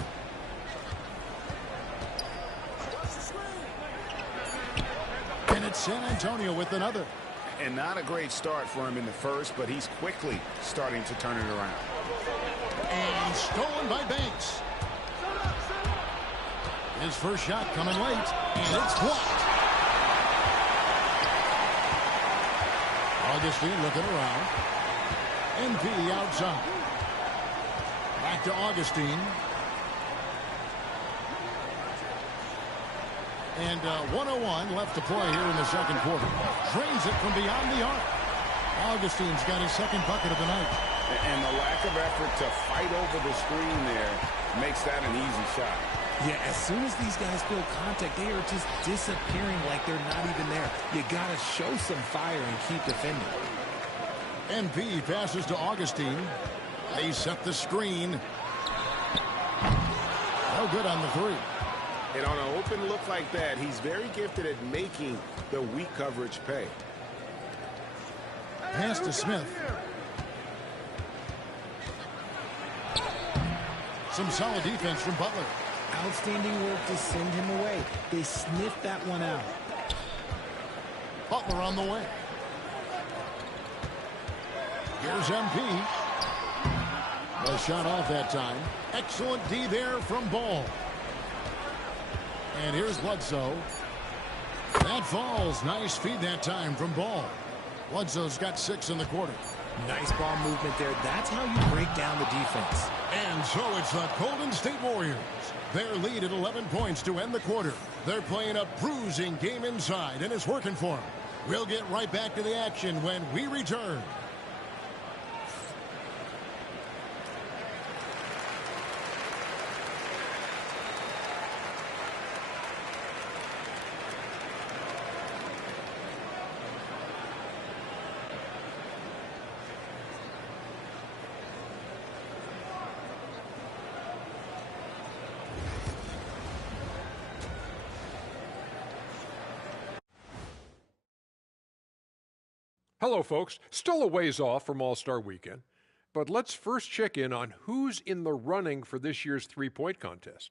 And it's San Antonio with another. And not a great start for him in the first, but he's quickly starting to turn it around. And stolen by Banks. His first shot coming late, and it's blocked. Augustine looking around. MP outside. Back to Augustine. And 1:01 left to play here in the second quarter. Drains it from beyond the arc. Augustine's got his second bucket of the night. And the lack of effort to fight over the screen there makes that an easy shot. Yeah, as soon as these guys feel contact, they are just disappearing like they're not even there. You got to show some fire and keep defending. MP passes to Augustine. They set the screen. No good on the 3. And on an open look like that, he's very gifted at making the weak coverage pay. Pass to Smith. Some solid defense from Butler. Outstanding work to send him away. They sniffed that one out. Butler on the way. Here's MP. No shot off that time. Excellent D there from Ball. And here's Bledsoe. That falls. Nice feed that time from Ball. Bledsoe's got 6 in the quarter. Nice ball movement there. That's how you break down the defense. And so it's the Golden State Warriors. Their lead at 11 points to end the quarter. They're playing a bruising game inside, and it's working for them. We'll get right back to the action when we return. Hello, folks. Still a ways off from All-Star Weekend, but let's first check in on who's in the running for this year's three-point contest.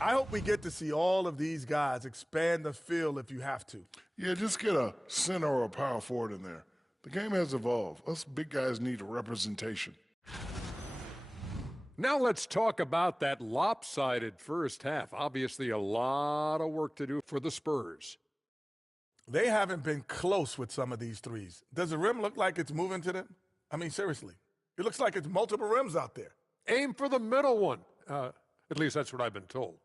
I hope we get to see all of these guys expand the field if you have to. Yeah, just get a center or a power forward in there. The game has evolved. Us big guys need a representation. Now let's talk about that lopsided first half. Obviously, a lot of work to do for the Spurs. They haven't been close with some of these threes. Does the rim look like it's moving to them? I mean, seriously. It looks like it's multiple rims out there. Aim for the middle one. At least that's what I've been told.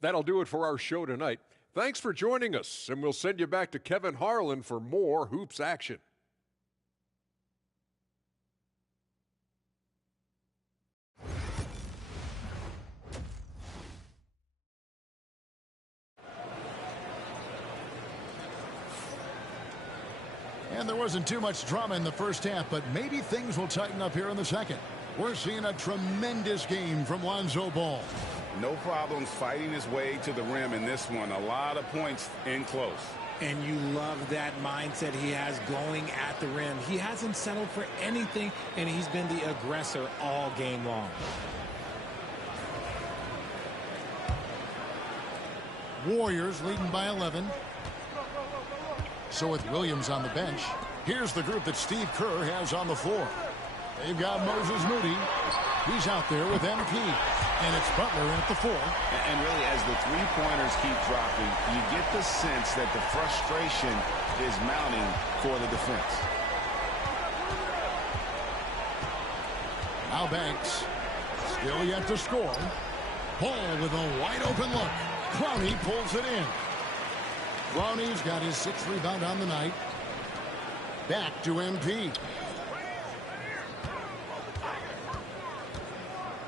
That'll do it for our show tonight. Thanks for joining us, and we'll send you back to Kevin Harlan for more hoops action. And there wasn't too much drama in the first half, but maybe things will tighten up here in the second. We're seeing a tremendous game from Lonzo Ball. No problems fighting his way to the rim in this one. A lot of points in close. And you love that mindset he has going at the rim. He hasn't settled for anything, and he's been the aggressor all game long. Warriors leading by 11. So with Williams on the bench, here's the group that Steve Kerr has on the floor. They've got Moses Moody. He's out there with MP. And it's Butler in at the 4. And really, as the three-pointers keep dropping, you get the sense that the frustration is mounting for the defense. Now Banks, still yet to score. Paul with a wide-open look. Clowney pulls it in. Clowney's got his 6th rebound on the night. Back to MP.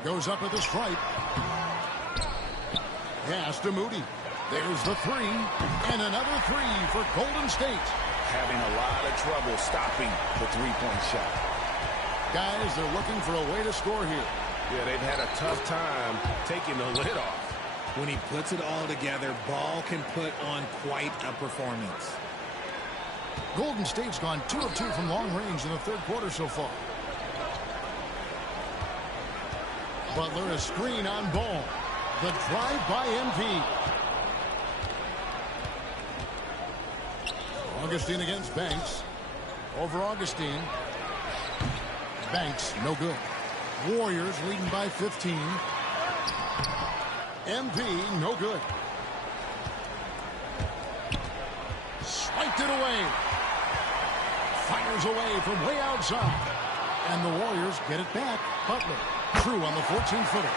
Goes up with a stripe. Pass to Moody. There's the 3. And another 3 for Golden State. Having a lot of trouble stopping the three-point shot. Guys, they're looking for a way to score here. Yeah, they've had a tough time taking the lid off. When he puts it all together, Ball can put on quite a performance. Golden State's gone 2 of 2 from long range in the 3rd quarter so far. Butler, a screen on Ball. The drive by MP. Augustine against Banks. Over Augustine. Banks, no good. Warriors leading by 15. MP, no good. Swiped it away. Fires away from way outside. And the Warriors get it back. Butler, true on the 14-footer.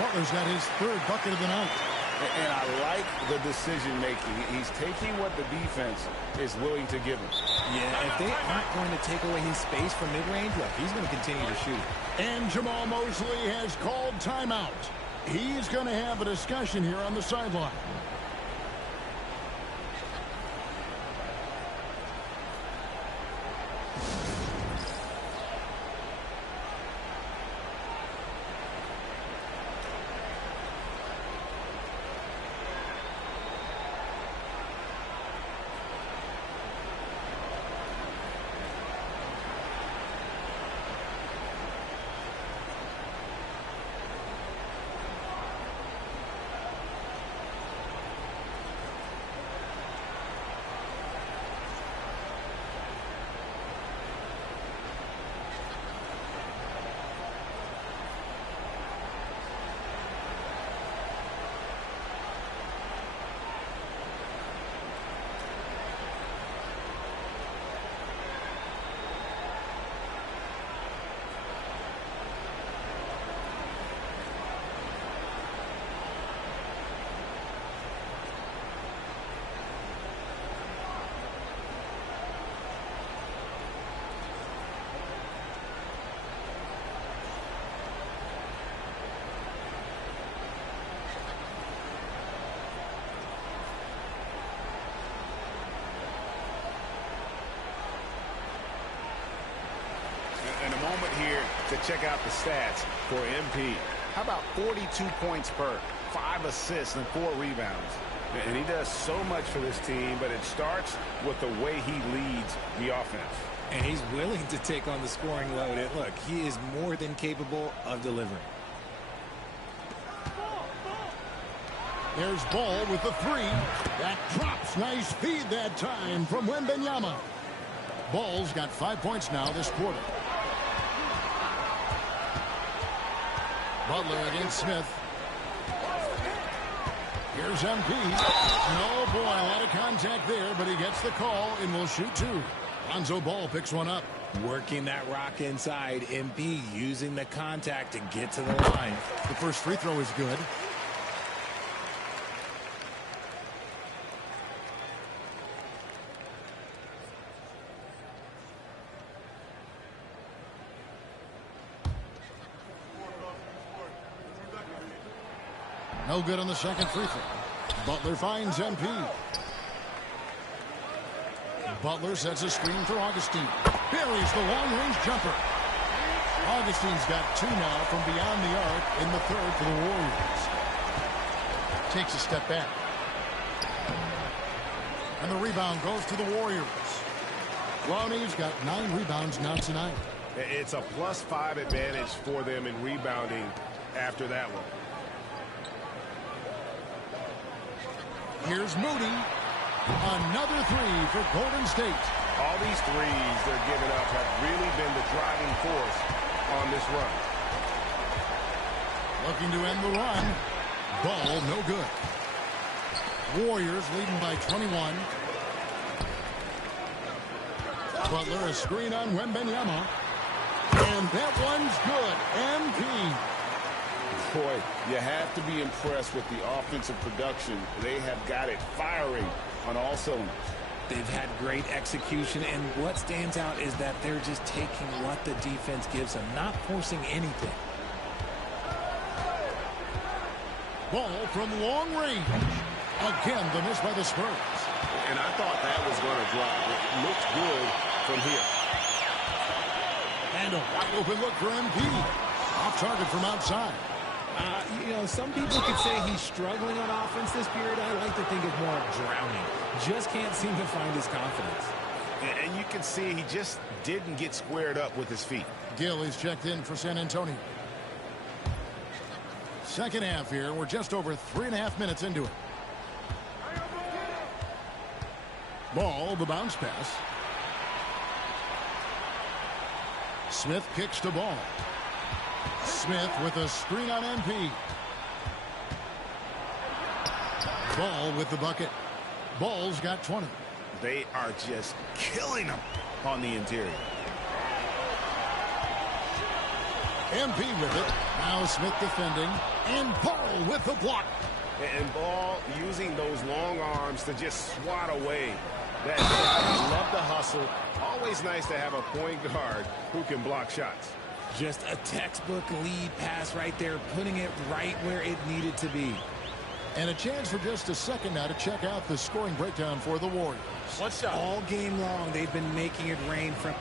Butler's got his 3rd bucket of the night. And I like the decision-making. He's taking what the defense is willing to give him. Yeah, if they aren't going to take away his space from mid-range, look, he's going to continue to shoot. And Jamal Mosley has called timeout. He's going to have a discussion here on the sideline. Here to check out the stats for MP. How about 42 points per, 5 assists, and 4 rebounds? And he does so much for this team, but it starts with the way he leads the offense. And he's willing to take on the scoring load. And look, he is more than capable of delivering. There's Ball with the 3. That drops. Nice feed that time from Wembanyama. Ball's got 5 points now this quarter. Butler against Smith. Here's MP. Oh, boy, a lot of contact there, but he gets the call and will shoot 2. Lonzo Ball picks one up. Working that rock inside. MP using the contact to get to the line. The first free throw is good. No good on the second free throw. Butler finds MP. Butler sets a screen for Augustine. Buries the long-range jumper. Augustine's got 2 now from beyond the arc in the 3rd for the Warriors. Takes a step back. And the rebound goes to the Warriors. Clowney's got 9 rebounds now tonight. It's a +5 advantage for them in rebounding after that one. Here's Moody. Another three for Golden State. All these threes they're giving up have really been the driving force on this run. Looking to end the run. Ball no good. Warriors leading by 21. Butler, a screen on Wembanyama. And that one's good. MP. Boy, you have to be impressed with the offensive production. They have got it firing on all cylinders. They've had great execution, and what stands out is that they're just taking what the defense gives them, not forcing anything. Ball from long range. Again, the miss by the Spurs. And I thought that was going to drop. It looks good from here. And a wide open look for MP. Off target from outside. You know, some people could say he's struggling on offense this period. I like to think of more drowning. Just can't seem to find his confidence. And you can see he just didn't get squared up with his feet. Gill is checked in for San Antonio. Second half here. We're just over 3.5 minutes into it. Ball, the bounce pass. Smith kicks to ball. Smith with a screen on MP. Ball with the bucket. Ball's got 20. They are just killing them on the interior. MP with it. Now Smith defending. And Ball with the block. And Ball using those long arms to just swat away. That I love the hustle. Always nice to have a point guard who can block shots. Just a textbook lead pass right there, putting it right where it needed to be. And a chance for just a second now to check out the scoring breakdown for the Warriors. What's up? All game long, they've been making it rain from...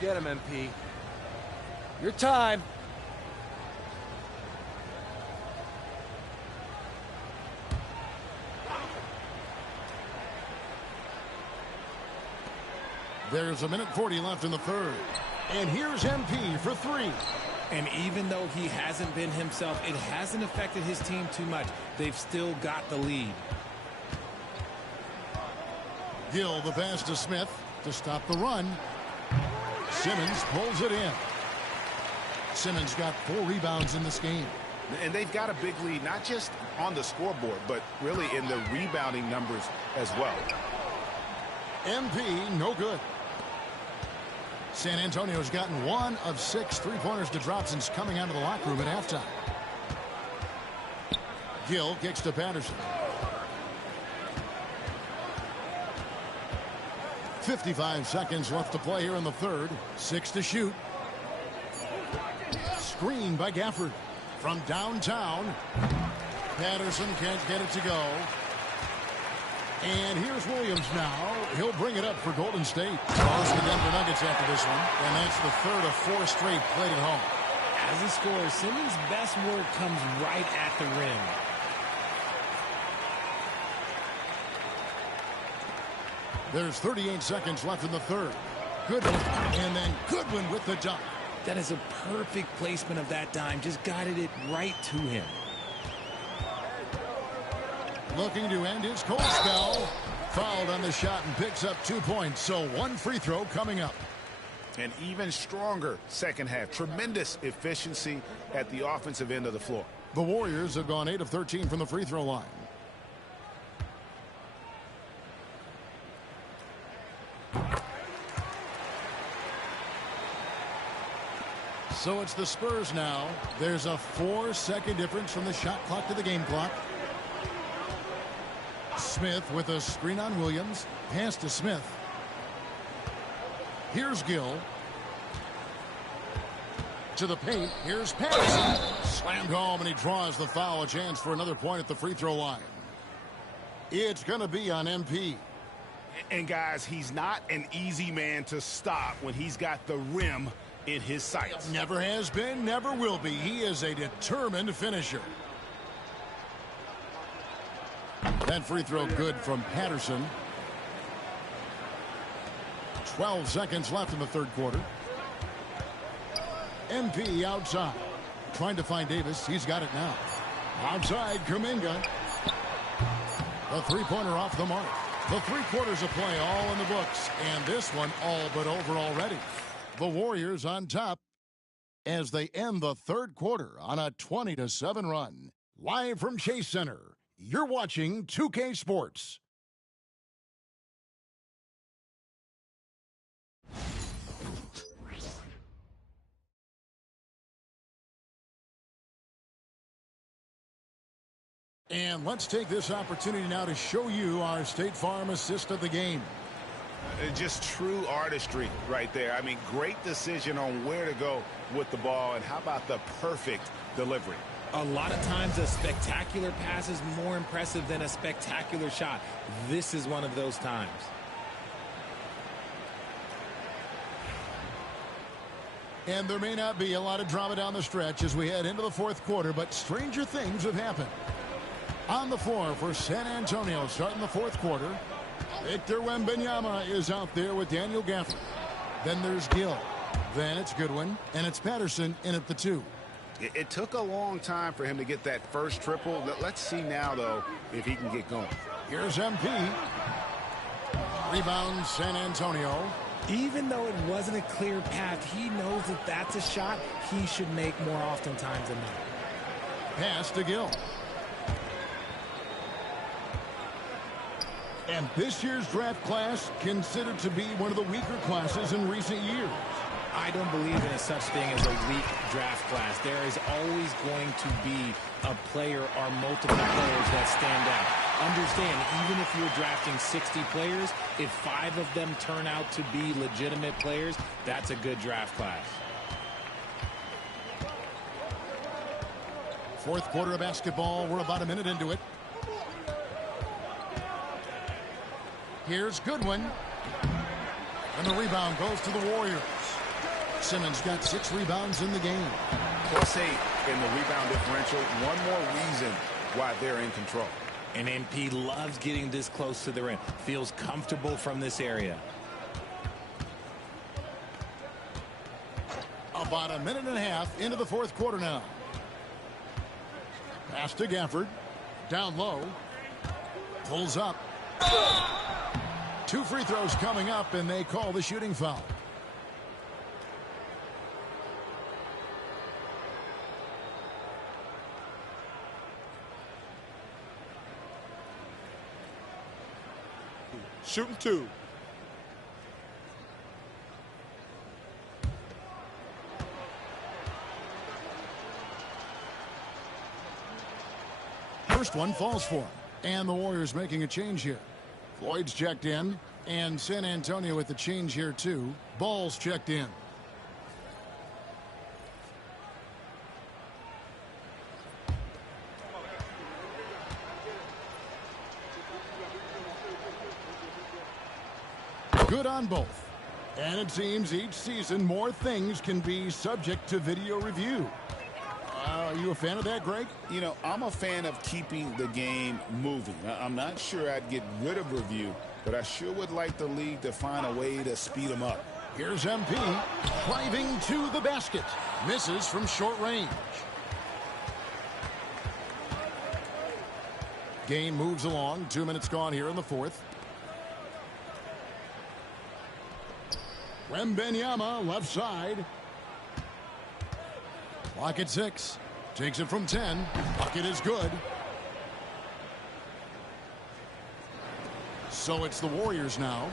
Get him, MP. Your time. There's 1:40 left in the third. And here's MP for three. And even though he hasn't been himself, it hasn't affected his team too much. They've still got the lead. Gill the pass to Smith to stop the run. Simmons pulls it in. Simmons got 4 rebounds in this game. And they've got a big lead, not just on the scoreboard, but really in the rebounding numbers as well. MP, no good. San Antonio's gotten 1 of 6 3-pointers to drop since coming out of the locker room at halftime. Gill kicks to Patterson. 55 seconds left to play here in the third. 6 to shoot. Screen by Gafford from downtown. Patterson can't get it to go. And here's Williams now. He'll bring it up for Golden State. Lost the Denver Nuggets after this one. And that's the third of 4 straight played at home. As a scorer, Simmons' best work comes right at the rim. There's 38 seconds left in the third. Goodwin, and then Goodwin with the dunk. That is a perfect placement of that dime. Just guided it right to him. Looking to end his cold spell. Fouled on the shot and picks up 2 points. So 1 free throw coming up. An even stronger second half. Tremendous efficiency at the offensive end of the floor. The Warriors have gone 8 of 13 from the free throw line. So it's the Spurs now. There's a 4-second difference from the shot clock to the game clock. Smith with a screen on Williams. Pass to Smith. Here's Gill. To the paint. Here's Patterson. Slammed home, and he draws the foul. A chance for another point at the free throw line. It's going to be on MP. And guys, he's not an easy man to stop when he's got the rim in his sights. Never has been, never will be. He is a determined finisher. That free throw good from Patterson. 12 seconds left in the third quarter. MP outside. Trying to find Davis. He's got it now. Outside, Kuminga. The three-pointer off the mark. The 3 quarters of play all in the books. And this one all but over already. The Warriors on top as they end the third quarter on a 20-7 run. Live from Chase Center, you're watching 2K Sports. And let's take this opportunity now to show you our State Farm assist of the game. Just true artistry right there. I mean, great decision on where to go with the ball, and how about the perfect delivery? A lot of times a spectacular pass is more impressive than a spectacular shot. This is one of those times. And there may not be a lot of drama down the stretch as we head into the fourth quarter, but stranger things have happened. On the floor for San Antonio starting the fourth quarter, Victor Wembanyama is out there with Daniel Gafford. Then there's Gill. Then it's Goodwin, and it's Patterson in at the 2. It took a long time for him to get that first triple. Let's see now, though, if he can get going. Here's MP. Rebound San Antonio. Even though it wasn't a clear path, he knows that that's a shot he should make more oftentimes than not. Pass to Gill. And this year's draft class considered to be one of the weaker classes in recent years. I don't believe in a such thing as a weak draft class. There is always going to be a player or multiple players that stand out. Understand, even if you're drafting 60 players, if 5 of them turn out to be legitimate players, that's a good draft class. Fourth quarter of basketball. We're about a minute into it. Here's Goodwin. And the rebound goes to the Warriors. Simmons got 6 rebounds in the game. +8 in the rebound differential. One more reason why they're in control. And MP loves getting this close to the rim. Feels comfortable from this area. About a minute and a half into the fourth quarter now. Pass to Gafford. Down low. Pulls up. 2 free throws coming up, and they call the shooting foul. Shooting 2. First one falls for him. And the Warriors making a change here. Floyd's checked in, and San Antonio with the change here too. Ball's checked in. Good on both. And it seems each season more things can be subject to video review. Are you a fan of that, Greg? You know, I'm a fan of keeping the game moving. I'm not sure I'd get rid of review, but I sure would like the league to find a way to speed them up. Here's MP driving to the basket. Misses from short range. Game moves along. 2 minutes gone here in the fourth. Wembanyama left side. Clock at 6. Takes it from 10. Bucket is good. So it's the Warriors now.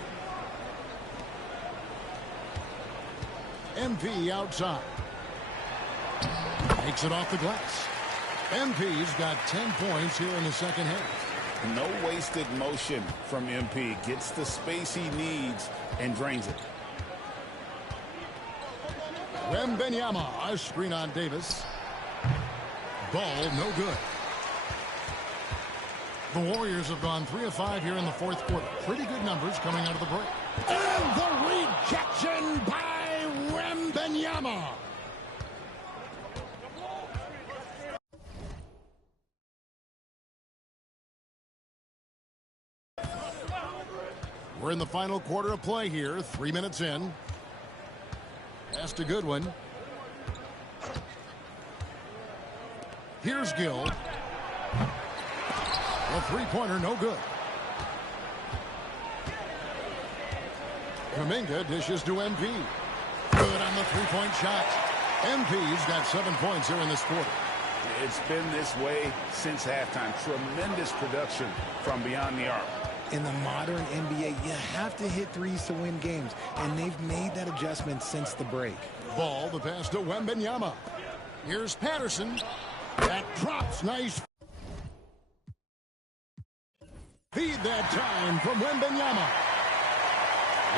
MP outside. Takes it off the glass. MP's got 10 points here in the second half. No wasted motion from MP. Gets the space he needs and drains it. Wembanyama, a screen on Davis. Ball no good. The Warriors have gone 3 of 5 here in the fourth quarter. Pretty good numbers coming out of the break. And the rejection by Wembanyama. We're in the final quarter of play here, 3 minutes in. That's a good one. Here's Gill. A three-pointer, no good. Kuminga dishes to MP. Good on the three-point shot. MP's got 7 points here in this quarter. It's been this way since halftime. Tremendous production from beyond the arc. In the modern NBA, you have to hit threes to win games, and they've made that adjustment since the break. Ball, the pass to Wembanyama. Here's Patterson. That drops, nice. Feed that time from Wembanyama.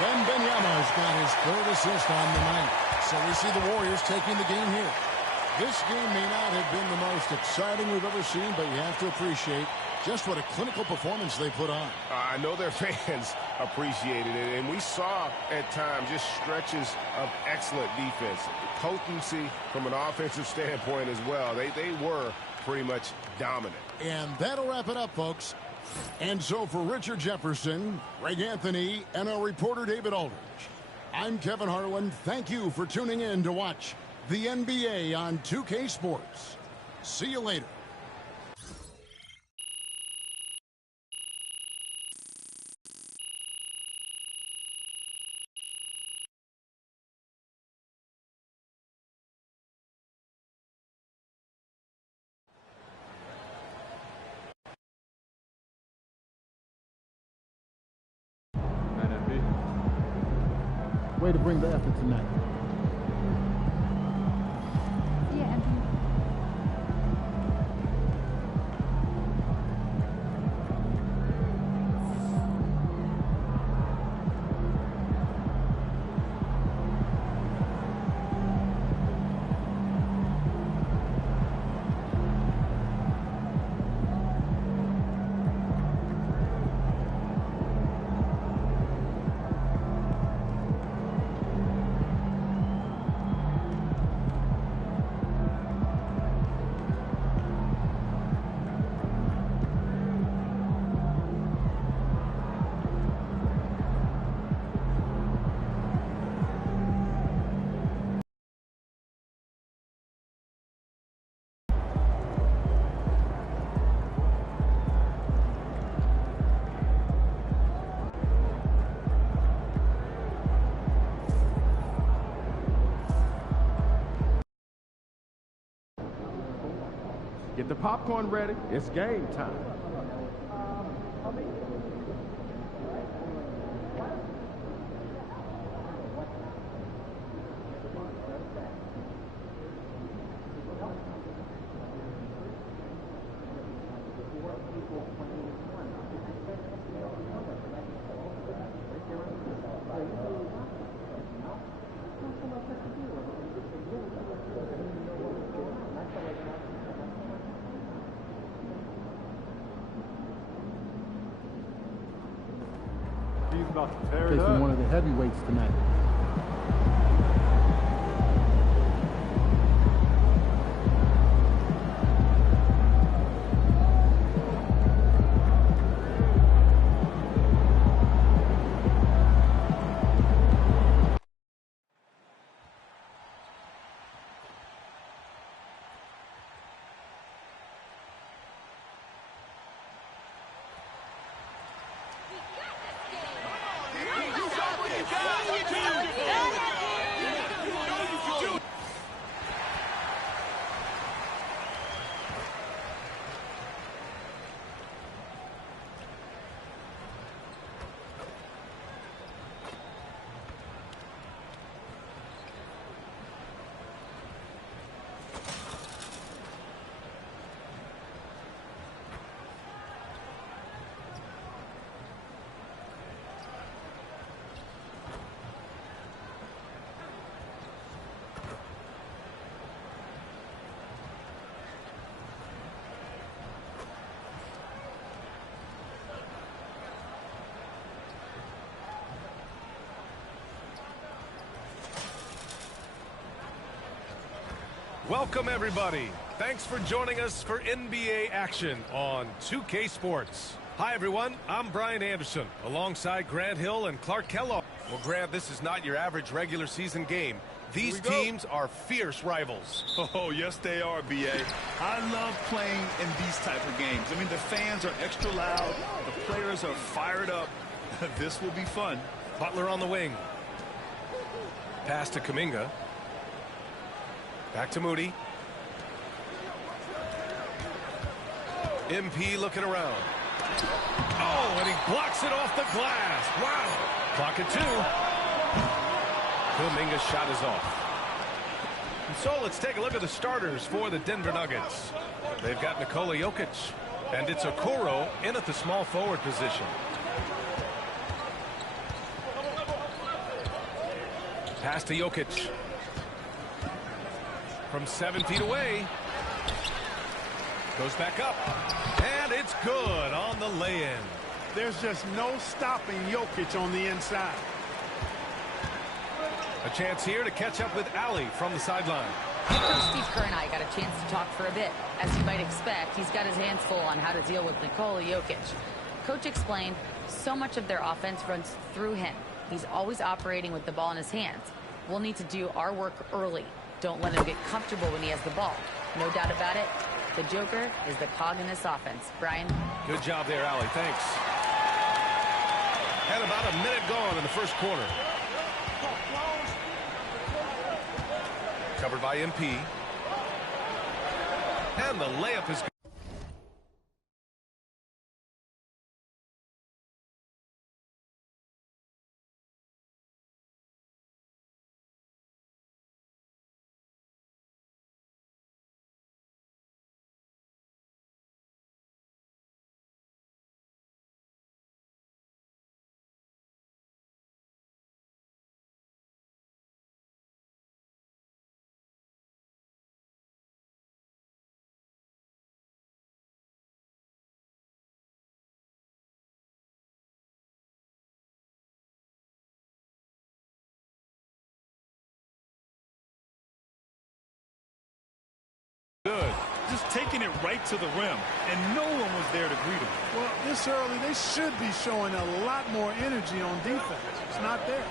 Wembanyama's got his 3rd assist on the night. So we see the Warriors taking the game here. This game may not have been the most exciting we've ever seen, but you have to appreciate just what a clinical performance they put on. I know their fans appreciated it, and we saw at times just stretches of excellent defense. Potency from an offensive standpoint as well. They were pretty much dominant. And that'll wrap it up, folks. And so for Richard Jefferson, Greg Anthony, and our reporter David Aldridge, I'm Kevin Harlan. Thank you for tuning in to watch the NBA on 2K Sports. See you later. Way to bring the effort tonight. Yeah, Get the popcorn ready. It's game time. Facing one of the heavyweights tonight. Welcome, everybody. Thanks for joining us for NBA action on 2K Sports. Hi, everyone. I'm Brian Anderson, alongside Grant Hill and Clark Kellogg. Well, Grant, this is not your average regular season game. These teams are fierce rivals. Oh, yes, they are, B.A. I love playing in these type of games. I mean, the fans are extra loud. The players are fired up. This will be fun. Butler on the wing. Pass to Kuminga. Back to Moody. MP looking around. Oh, and he blocks it off the glass. Wow. Clock at 2. Kuminga's shot is off. And so let's take a look at the starters for the Denver Nuggets. They've got Nikola Jokic, and it's Okoro in at the small forward position. Pass to Jokic. From 7 feet away. Goes back up. And it's good on the lay-in. There's just no stopping Jokic on the inside. A chance here to catch up with Ali from the sideline. Coach Steve Kerr and I got a chance to talk for a bit. As you might expect, he's got his hands full on how to deal with Nikola Jokic. Coach explained so much of their offense runs through him. He's always operating with the ball in his hands. We'll need to do our work early. Don't let him get comfortable when he has the ball. No doubt about it, the Joker is the cog in this offense. Brian? Good job there, Ali. Thanks. And about a minute gone in the first quarter. Covered by MP. And the layup is good. Good. Just taking it right to the rim, and no one was there to greet him. Well, this early, they should be showing a lot more energy on defense. It's not there.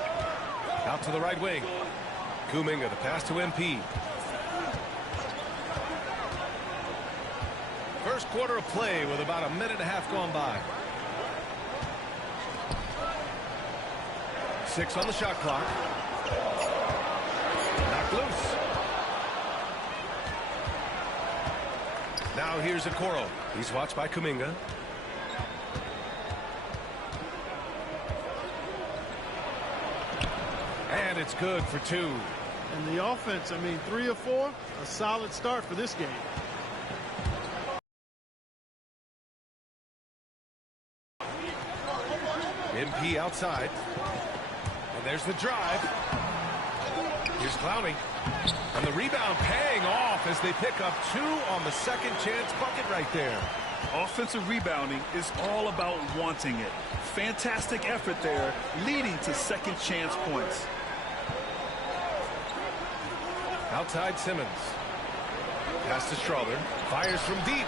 Out to the right wing. Kuminga, the pass to MP. First quarter of play with about a minute and a half gone by. 6 on the shot clock. Knocked loose. Now here's Okoro. He's watched by Kuminga. And it's good for 2. And the offense, I mean, 3 of 4, a solid start for this game. MP outside. And there's the drive. Here's Clowney. And the rebound paying off as they pick up 2 on the second chance bucket right there. Offensive rebounding is all about wanting it. Fantastic effort there, leading to second chance points. Outside Simmons. Pass to Strother. Fires from deep.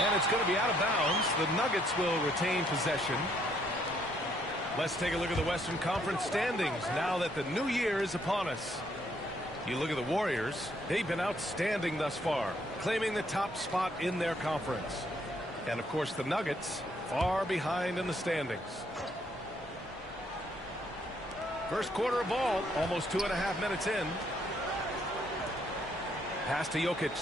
And it's going to be out of bounds. The Nuggets will retain possession. Let's take a look at the Western Conference standings now that the new year is upon us. You look at the Warriors, they've been outstanding thus far, claiming the top spot in their conference. And of course the Nuggets, far behind in the standings. First quarter of ball, almost 2.5 minutes in. Pass to Jokic.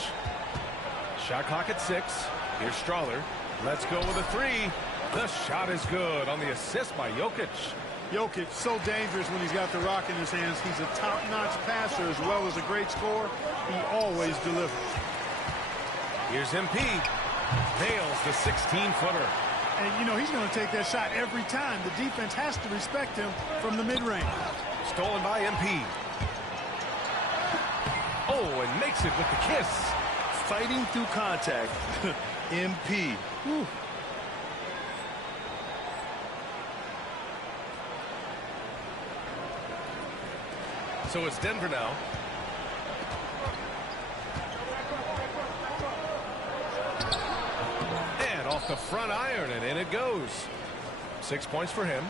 Shot clock at 6. Here's Strother. Let's go with a 3. The shot is good on the assist by Jokic. Jokic, so dangerous when he's got the rock in his hands. He's a top-notch passer as well as a great scorer. He always delivers. Here's MP. Nails the 16-footer. And, you know, he's going to take that shot every time. The defense has to respect him from the mid-range. Stolen by MP. Oh, and makes it with the kiss. Fighting through contact. MP. Whew. So it's Denver now. And off the front iron, and in it goes. 6 points for him.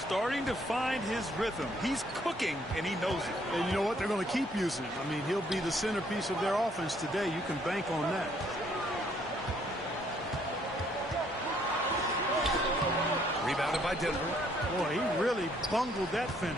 Starting to find his rhythm. He's cooking, and he knows it. And you know what? They're going to keep using him. I mean, he'll be the centerpiece of their offense today. You can bank on that. Rebounded by Denver. Boy, he really bungled that finish.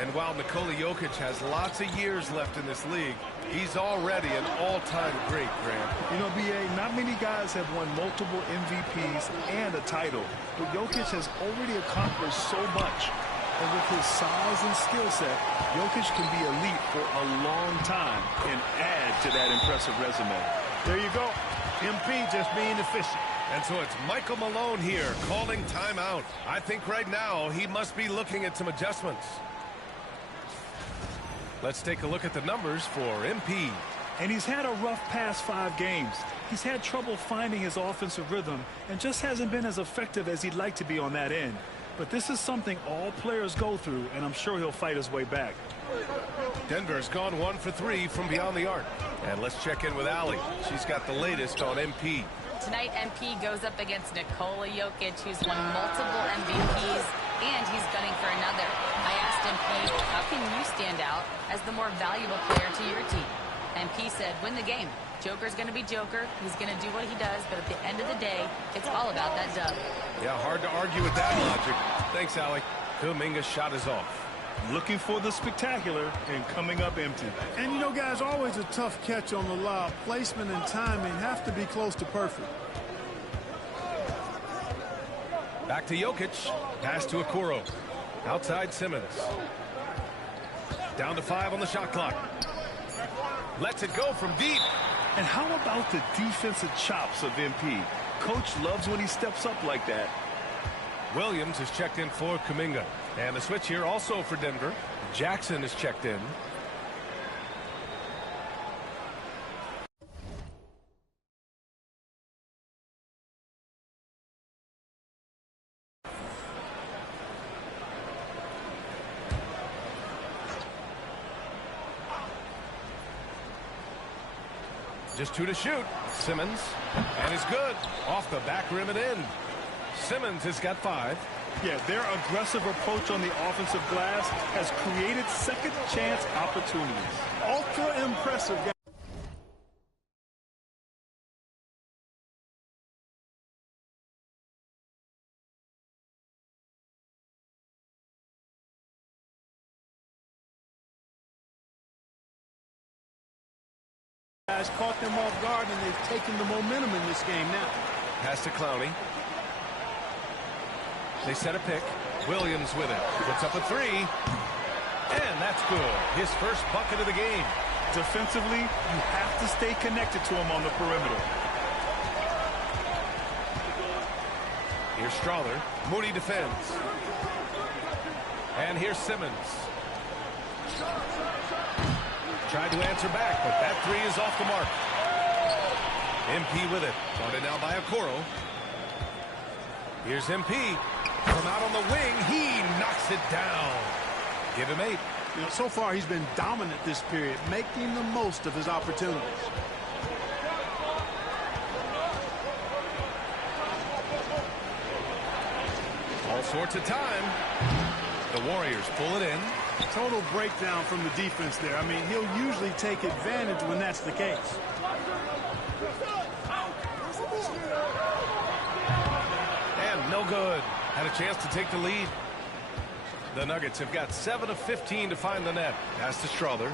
And while Nikola Jokic has lots of years left in this league, he's already an all-time great, Grant. You know, B.A., not many guys have won multiple MVPs and a title, but Jokic has already accomplished so much. And with his size and skill set, Jokic can be elite for a long time and add to that impressive resume. There you go. MP just being efficient. And so it's Michael Malone here calling timeout. I think right now he must be looking at some adjustments. Let's take a look at the numbers for MP. And he's had a rough past 5 games. He's had trouble finding his offensive rhythm and just hasn't been as effective as he'd like to be on that end. But this is something all players go through, and I'm sure he'll fight his way back. Denver's gone 1 for 3 from beyond the arc. And let's check in with Allie. She's got the latest on MP. Tonight, MP goes up against Nikola Jokic, who's won multiple MVPs, and he's gunning for another. I asked MP, how can you stand out as the more valuable player to your team? MP said, win the game. Joker's going to be Joker. He's going to do what he does, but at the end of the day, it's all about that dub. Yeah, hard to argue with that logic. Thanks, Allie. Kuminga's shot is off. Looking for the spectacular and coming up empty. And, you know, guys, always a tough catch on the lob. Placement and timing have to be close to perfect. Back to Jokic. Pass to Okoro. Outside Simmons. Down to 5 on the shot clock. Lets it go from deep. And how about the defensive chops of MP? Coach loves when he steps up like that. Williams is checked in for Kuminga. And the switch here also for Denver. Jackson is checked in. Just 2 to shoot. Simmons. And is good. Off the back rim and in. Simmons has got 5. Yeah, their aggressive approach on the offensive glass has created second chance opportunities. Ultra impressive, guys. Guys caught them off guard, and they've taken the momentum in this game now. Pass to Clowney. They set a pick. Williams with it. Puts up a 3. And that's good. His first bucket of the game. Defensively, you have to stay connected to him on the perimeter. Here's Strother. Moody defends. And here's Simmons. Tried to answer back, but that 3 is off the mark. MP with it. Guarded now by Okoro. Here's MP. From out on the wing, he knocks it down. Give him 8. You know, so far he's been dominant this period, making the most of his opportunities. All sorts of time. The Warriors pull it in. Total breakdown from the defense there. I mean, he'll usually take advantage when that's the case. And no good. Had a chance to take the lead. The Nuggets have got 7 of 15 to find the net. Pass to Strother.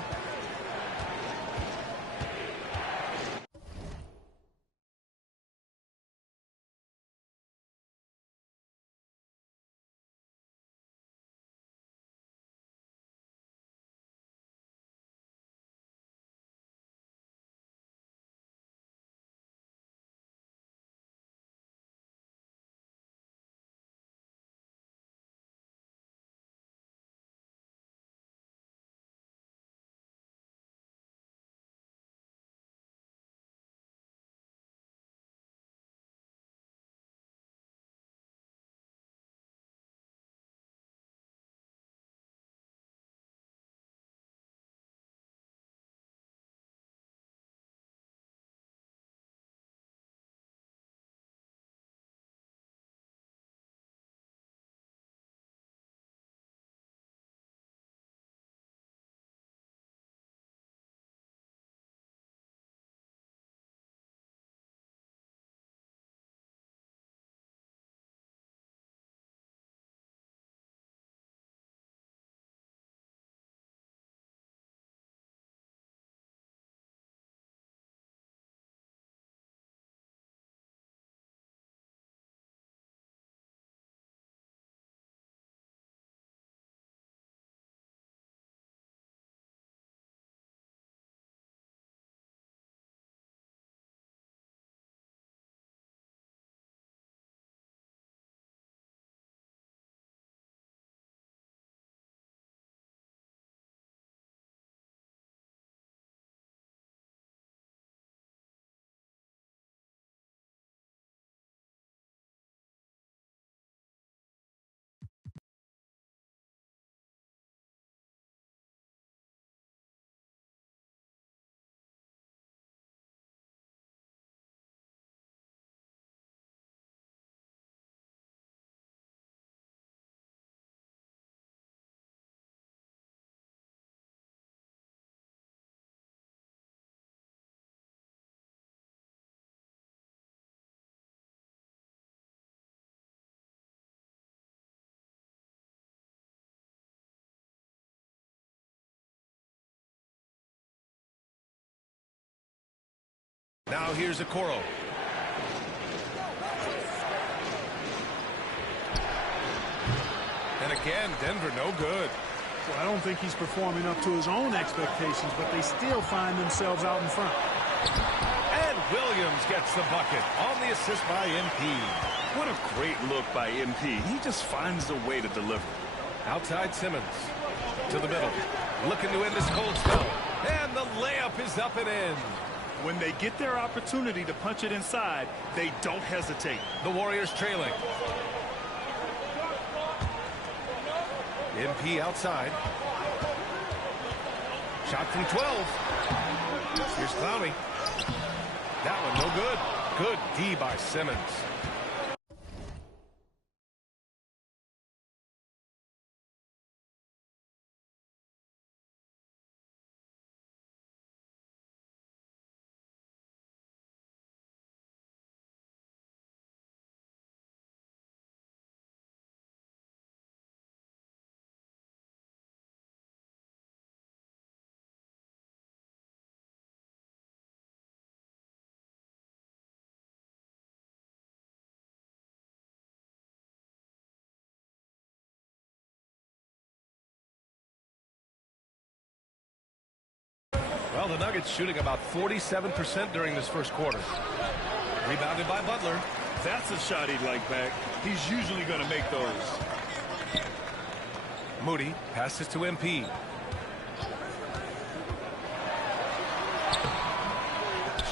Now here's Okoro. And again, Denver no good. Well, I don't think he's performing up to his own expectations, but they still find themselves out in front. And Williams gets the bucket on the assist by MP. What a great look by MP. He just finds a way to deliver. Outside Simmons. To the middle. Looking to end this cold spell. And the layup is up and in. When they get their opportunity to punch it inside, they don't hesitate. The Warriors trailing. MP outside. Shot from 12. Here's Clowney. That one no good. Good D by Simmons. Well, the Nuggets shooting about 47% during this first quarter. Rebounded by Butler. That's a shot he'd like back. He's usually going to make those. Moody passes to MP.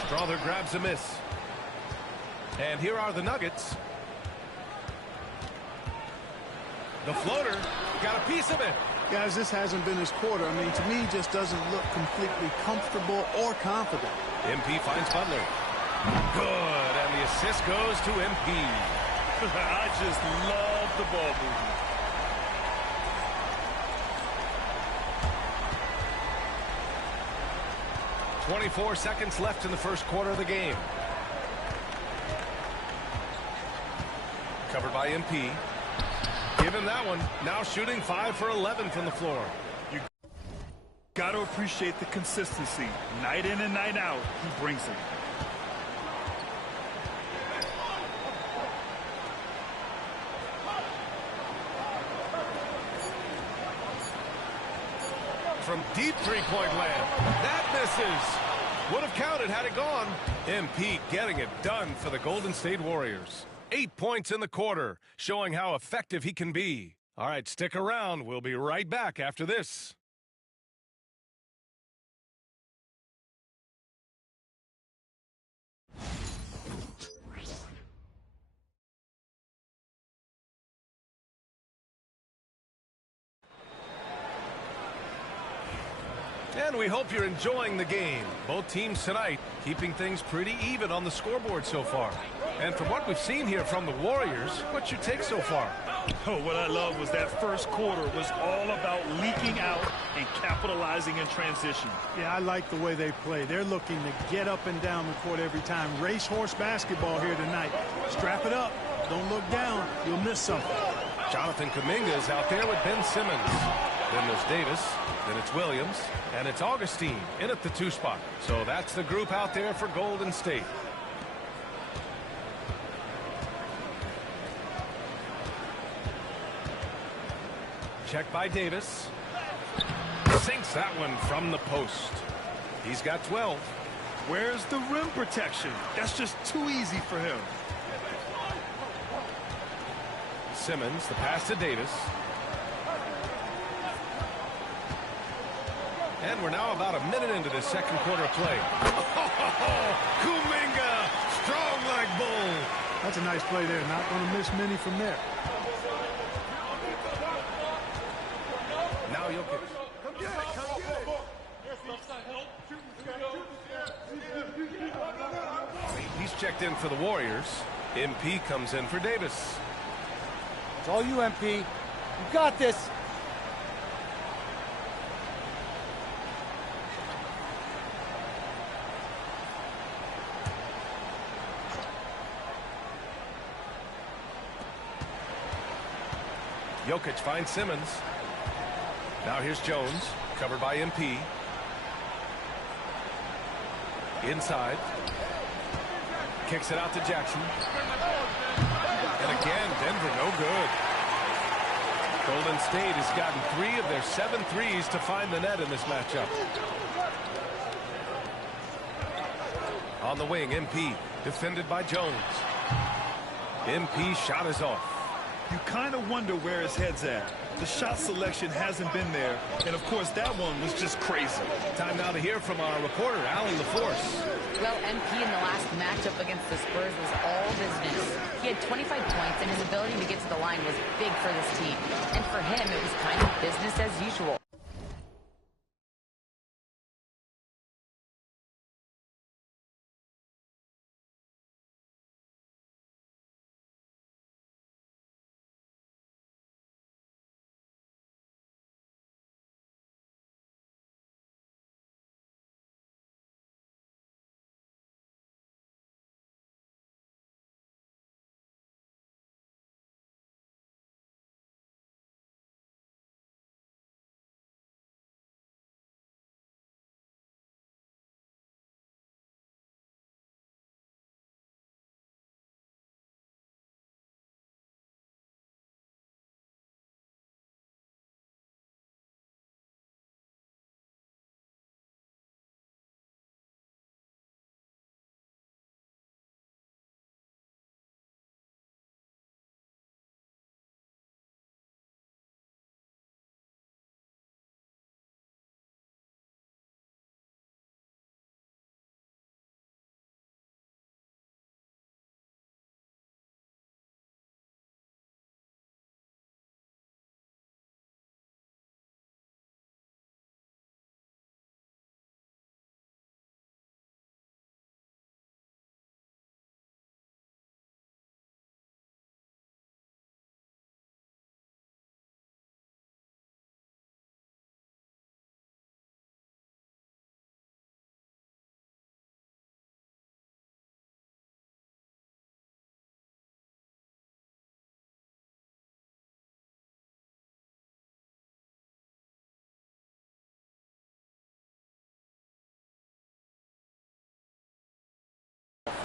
Strother grabs a miss. And here are the Nuggets. The floater got a piece of it. Guys, this hasn't been his quarter. I mean, to me, he just doesn't look completely comfortable or confident. MP finds Butler. Good, and the assist goes to MP. I just love the ball movement. .24 seconds left in the first quarter of the game. Covered by MP. Give him that one. Now shooting 5 for 11 from the floor. You got to appreciate the consistency. Night in and night out, he brings it. From deep three-point land. That misses. Would have counted had it gone. MP getting it done for the Golden State Warriors. 8 points in the quarter, showing how effective he can be. All right, stick around. We'll be right back after this. And we hope you're enjoying the game. Both teams tonight keeping things pretty even on the scoreboard so far. And from what we've seen here from the Warriors, what's your take so far? Oh, what I love was that first quarter was all about leaking out and capitalizing in transition. Yeah, I like the way they play. They're looking to get up and down the court every time. Racehorse basketball here tonight. Strap it up. Don't look down. You'll miss something. Jonathan Kuminga is out there with Ben Simmons. Then there's Davis. Then it's Williams. And it's Augustine in at the 2 spot. So that's the group out there for Golden State. Check by Davis. Sinks that one from the post. He's got 12. Where's the rim protection? That's just too easy for him. Simmons, the pass to Davis. And we're now about a minute into this second quarter of play. Kuminga, strong like bull. That's a nice play there. Not going to miss many from there. Now Jokic. Come get it, come get it. He's checked in for the Warriors. MP comes in for Davis. It's all you, MP. You got this. Jokic finds Simmons. Now here's Jones, covered by MP. Inside. Kicks it out to Jackson. And again, Denver no good. Golden State has gotten 3 of their 7 threes to find the net in this matchup. On the wing, MP, defended by Jones. MP shot is off. You kind of wonder where his head's at. The shot selection hasn't been there, and of course that one was just crazy. Time now to hear from our reporter, Allie LaForce. Well, MP in the last matchup against the Spurs was all business. He had 25 points, and his ability to get to the line was big for this team. And for him, it was kind of business as usual.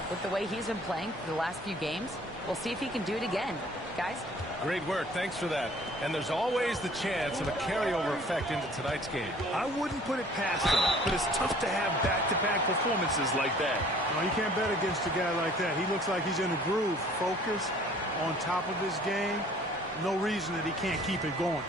With the way he's been playing for the last few games, we'll see if he can do it again. Guys? Great work. Thanks for that. And there's always the chance of a carryover effect into tonight's game. I wouldn't put it past him, but it's tough to have back-to-back performances like that. No, you can't bet against a guy like that. He looks like he's in a groove, focused, on top of his game. No reason that he can't keep it going.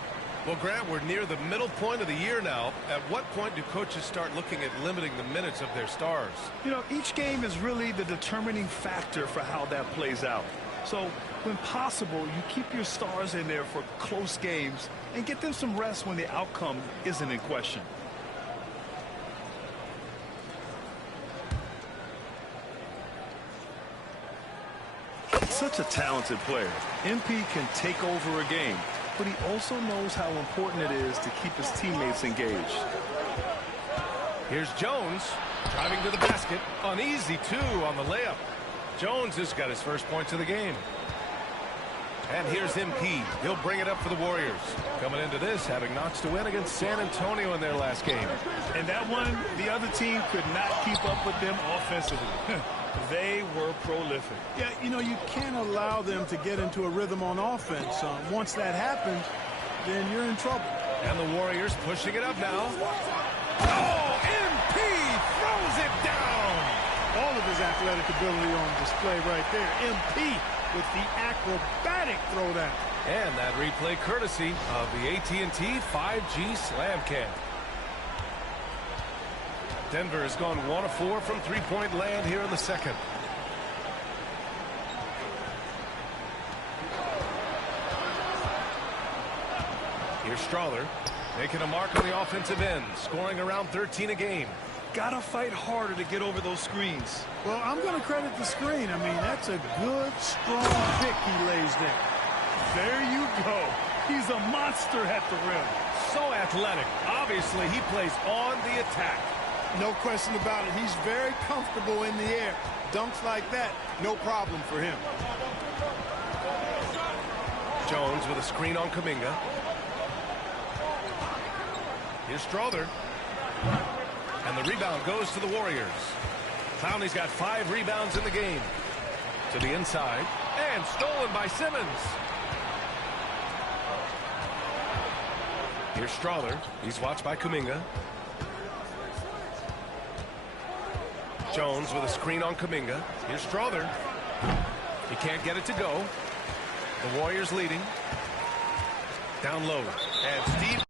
Well, Grant, we're near the middle point of the year now. At what point do coaches start looking at limiting the minutes of their stars? You know, each game is really the determining factor for how that plays out. So, when possible, you keep your stars in there for close games and get them some rest when the outcome isn't in question. Such a talented player. MP can take over a game, but he also knows how important it is to keep his teammates engaged. Here's Jones driving to the basket. An easy 2 on the layup. Jones has got his first points of the game. And here's MP. He'll bring it up for the Warriors. Coming into this, having notched a win against San Antonio in their last game. And that one, the other team could not keep up with them offensively. They were prolific. Yeah, you know, you can't allow them to get into a rhythm on offense. Once that happens, then you're in trouble. And the Warriors pushing it up now. Oh, MP throws it down. All of his athletic ability on display right there. MP with the acrobatic throwdown. And that replay courtesy of the AT&T 5G Slam Cam. Denver has gone 1 of 4 from three-point land here in the second. Here's Strawler making a mark on the offensive end, scoring around 13 a game. Gotta fight harder to get over those screens. Well, I'm going to credit the screen. I mean, that's a good, strong pick he lays there. There you go. He's a monster at the rim. So athletic. Obviously, he plays on the attack. No question about it. He's very comfortable in the air. Dunks like that, no problem for him. Jones with a screen on Kuminga. Here's Strawler. And the rebound goes to the Warriors. Clowney's got 5 rebounds in the game. To the inside. And stolen by Simmons. Here's Strother. He's watched by Kuminga. Jones with a screen on Kuminga. Here's Strother. He can't get it to go. The Warriors leading. Down low. And Steve.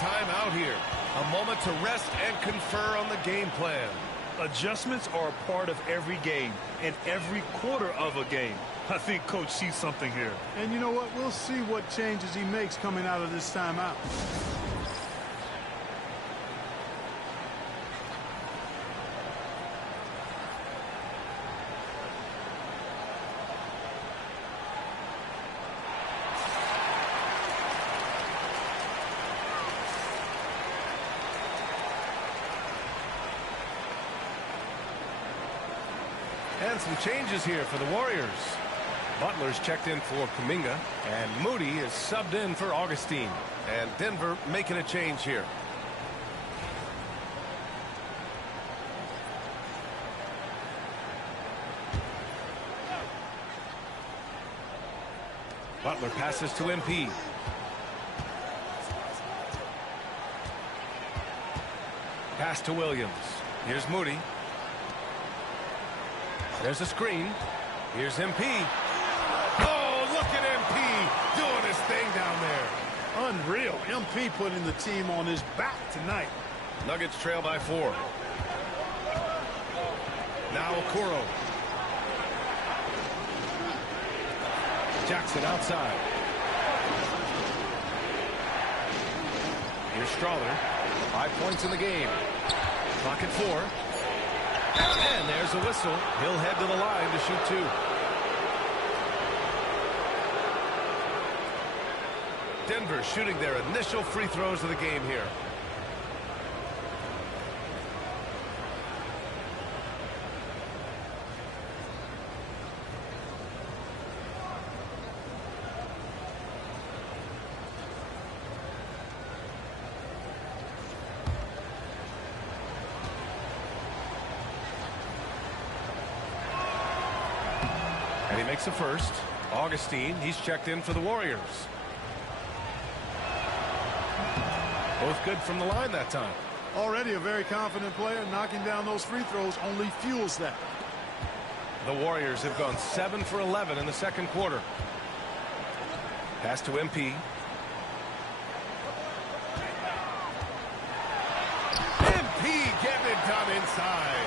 time out here. A moment to rest and confer on the game plan. Adjustments are a part of every game and every quarter of a game. I think Coach sees something here. And you know what? We'll see what changes he makes coming out of this timeout. And some changes here for the Warriors. Butler's checked in for Kuminga, and Moody is subbed in for Augustine. And Denver making a change here. Butler passes to MP. Pass to Williams. Here's Moody. There's a screen. Here's MP. Oh, look at MP doing his thing down there. Unreal. MP putting the team on his back tonight. Nuggets trail by 4. Now Okoro. Jackson outside. Here's Strawler. 5 points in the game. Clock at 4. And there's a whistle. He'll head to the line to shoot 2. Denver shooting their initial free throws of the game here. And he makes a first. Augustine, he's checked in for the Warriors. Both good from the line that time. Already a very confident player. Knocking down those free throws only fuels that. The Warriors have gone 7 for 11 in the second quarter. Pass to MP. MP getting it done inside.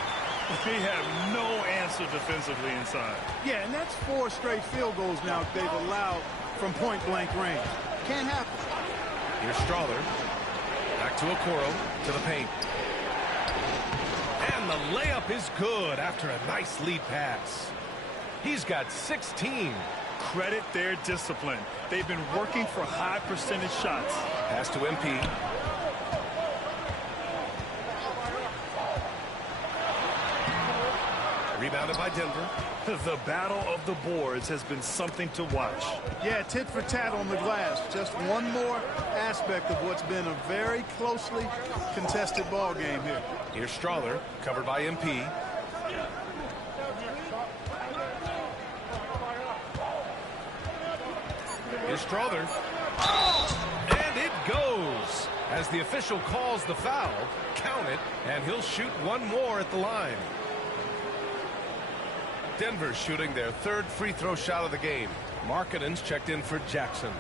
They have no answer defensively inside. Yeah, and that's 4 straight field goals now they've allowed from point-blank range. Can't happen. Here's Strawler. Back to Okoro, to the paint. And the layup is good after a nice lead pass. He's got 16. Credit their discipline. They've been working for high percentage shots. Pass to MP. Rebounded by Denver. The battle of the boards has been something to watch. Yeah, tit for tat on the glass. Just one more aspect of what's been a very closely contested ball game here. Here's Strawler, covered by MP. Here's Strawler. And it goes. As the official calls the foul, count it, and he'll shoot one more at the line. Denver shooting their 3rd free throw shot of the game. Markkanen's checked in for Jackson.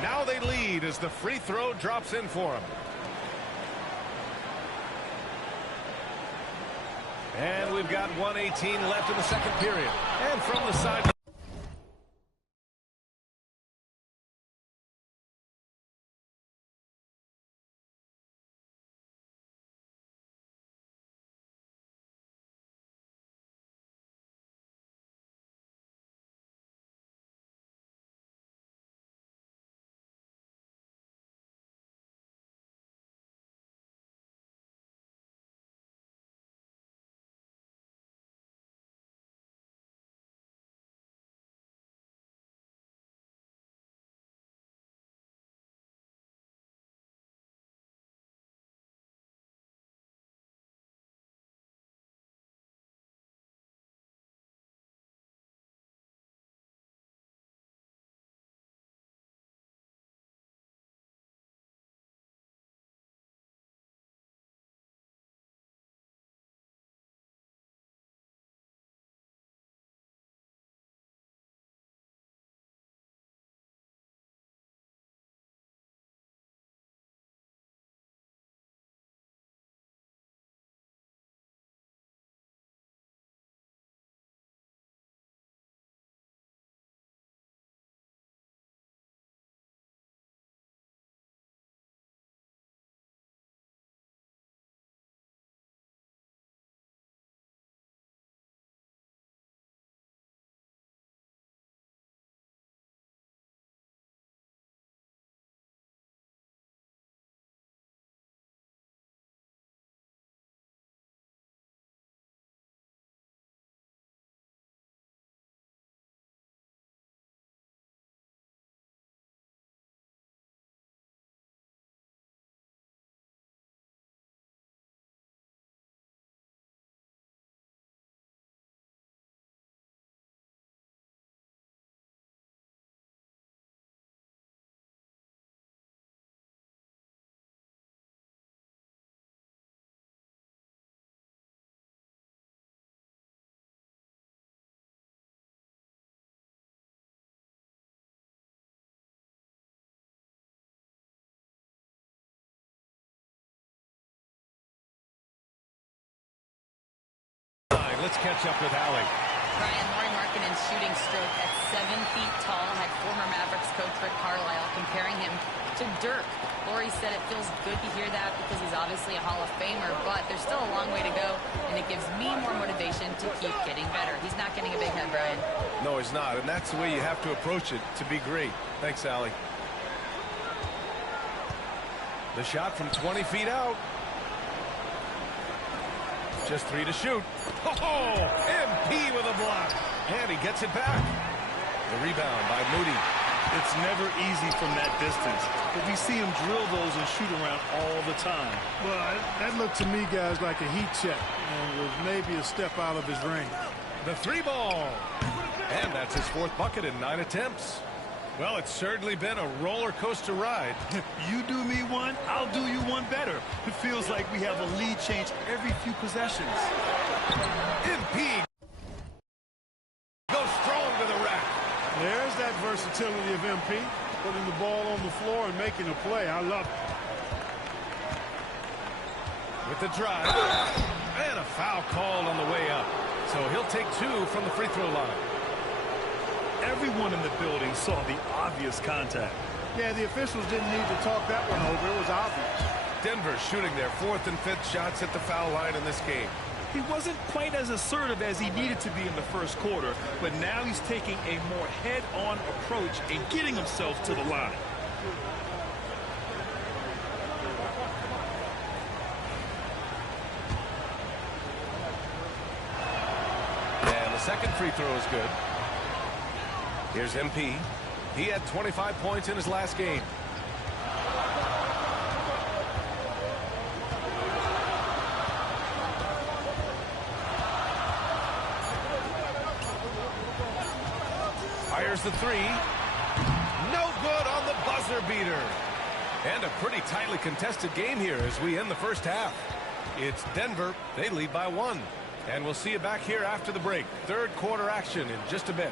Now they lead as the free throw drops in for them. And we've got 1:18 left in the second period. And from the side. let's catch up with Allie. Ryan, Lauri Markkanen's shooting stroke at 7 feet tall had former Mavericks coach Rick Carlisle comparing him to Dirk. Lauri said it feels good to hear that because he's obviously a Hall of Famer, but there's still a long way to go, and it gives me more motivation to keep getting better. He's not getting a big head, Brian. No, he's not, and that's the way you have to approach it to be great. Thanks, Allie. The shot from 20 feet out. Just 3 to shoot. Oh, MP with a block. And he gets it back. The rebound by Moody. It's never easy from that distance, but we see him drill those and shoot around all the time. Well, that looked to me, guys, like a heat check and was maybe a step out of his range. The 3 ball. And that's his 4th bucket in 9 attempts. Well, it's certainly been a roller coaster ride. You do me one, I'll do you one better. It feels like we have a lead change every few possessions. MP goes strong to the rack. There's that versatility of MP, putting the ball on the floor and making a play. I love it. With the drive, and a foul called on the way up. So he'll take 2 from the free throw line. Everyone in the building saw the obvious contact. Yeah, the officials didn't need to talk that one over. It was obvious. Denver shooting their 4th and 5th shots at the foul line in this game. He wasn't quite as assertive as he needed to be in the first quarter, but now he's taking a more head-on approach and getting himself to the line. And the second free throw is good. Here's MP. He had 25 points in his last game. Fires the 3. No good on the buzzer beater. And a pretty tightly contested game here as we end the first half. It's Denver. They lead by 1. And we'll see you back here after the break. 3rd quarter action in just a bit.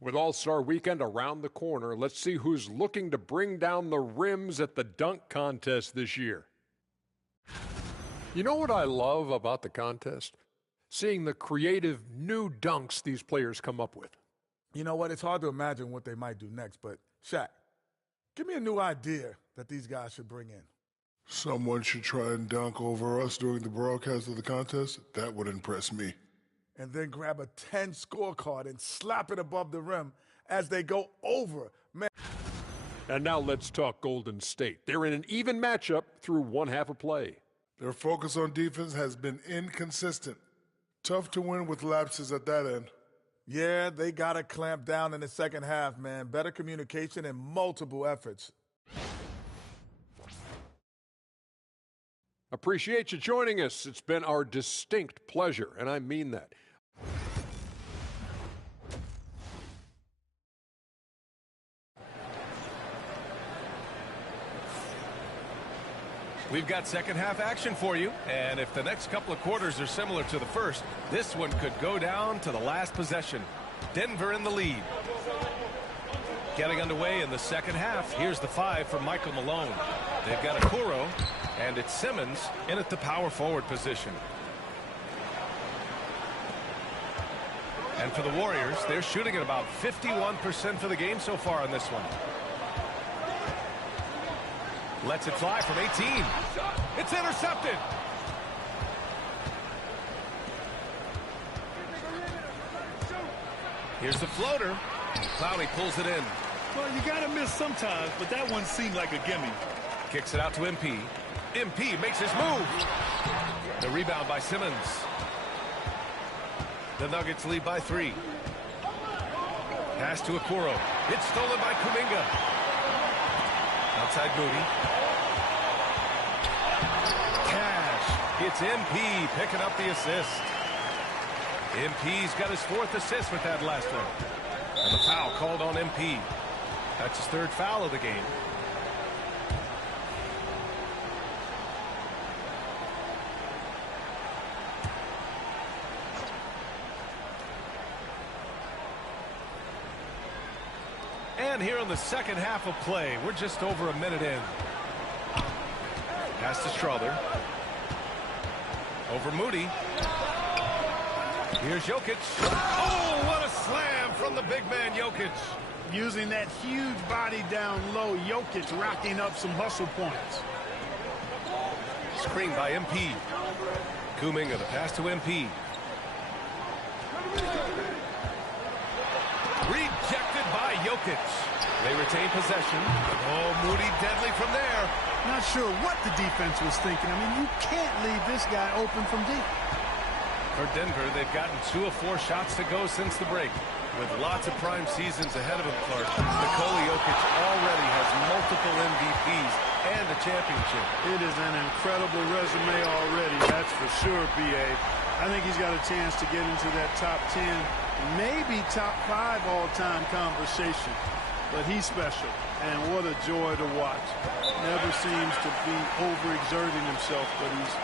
With All-Star Weekend around the corner, let's see who's looking to bring down the rims at the dunk contest this year. You know what I love about the contest? Seeing the creative new dunks these players come up with. You know what? It's hard to imagine what they might do next, but Shaq, give me a new idea that these guys should bring in. Someone should try and dunk over us during the broadcast of the contest. That would impress me. And then grab a 10 scorecard and slap it above the rim as they go over. Man. And now let's talk Golden State. They're in an even matchup through 1 half of play. Their focus on defense has been inconsistent. Tough to win with lapses at that end. Yeah, they got to clamp down in the second half, man. Better communication and multiple efforts. Appreciate you joining us. It's been our distinct pleasure, and I mean that. We've got second half action for you, and if the next couple of quarters are similar to the first, this one could go down to the last possession. Denver in the lead. Getting underway in the second half. Here's the 5 from Michael Malone. They've got Okoro, and it's Simmons in at the power forward position. And for the Warriors, they're shooting at about 51% for the game so far on this one. Lets it fly from 18. It's intercepted. Here's the floater. Clowney pulls it in. Well, you got to miss sometimes, but that one seemed like a gimme. Kicks it out to MP. MP makes his move. The rebound by Simmons. The Nuggets lead by 3. Pass to Okoro. It's stolen by Kuminga. Outside Moody. Cash. It's MP picking up the assist. MP's got his 4th assist with that last one. And the foul called on MP. That's his 3rd foul of the game. And here in the second half of play, we're just over a minute in. Pass to Strother. Over Moody. Here's Jokic. Oh, what a slam from the big man Jokic. Using that huge body down low, Jokic racking up some hustle points. Screen by MP. Kuminga, the pass to MP. Rejected by Jokic. They retain possession. Oh, Moody deadly from there. Not sure what the defense was thinking. I mean, you can't leave this guy open from deep. For Denver, they've gotten 2 of 4 shots to go since the break. With lots of prime seasons ahead of him, Clark, Nikola Jokic already has multiple MVPs and a championship. It is an incredible resume already, that's for sure, B.A. I think he's got a chance to get into that top 10, maybe top 5 all-time conversation. But he's special, and what a joy to watch. Never seems to be overexerting himself, but he's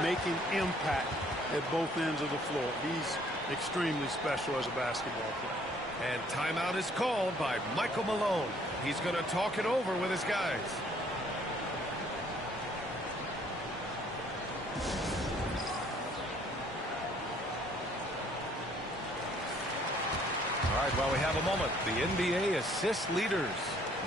making impact at both ends of the floor. He's extremely special as a basketball player. And timeout is called by Michael Malone. He's going to talk it over with his guys. All right, well, we have a moment. The NBA assist leaders.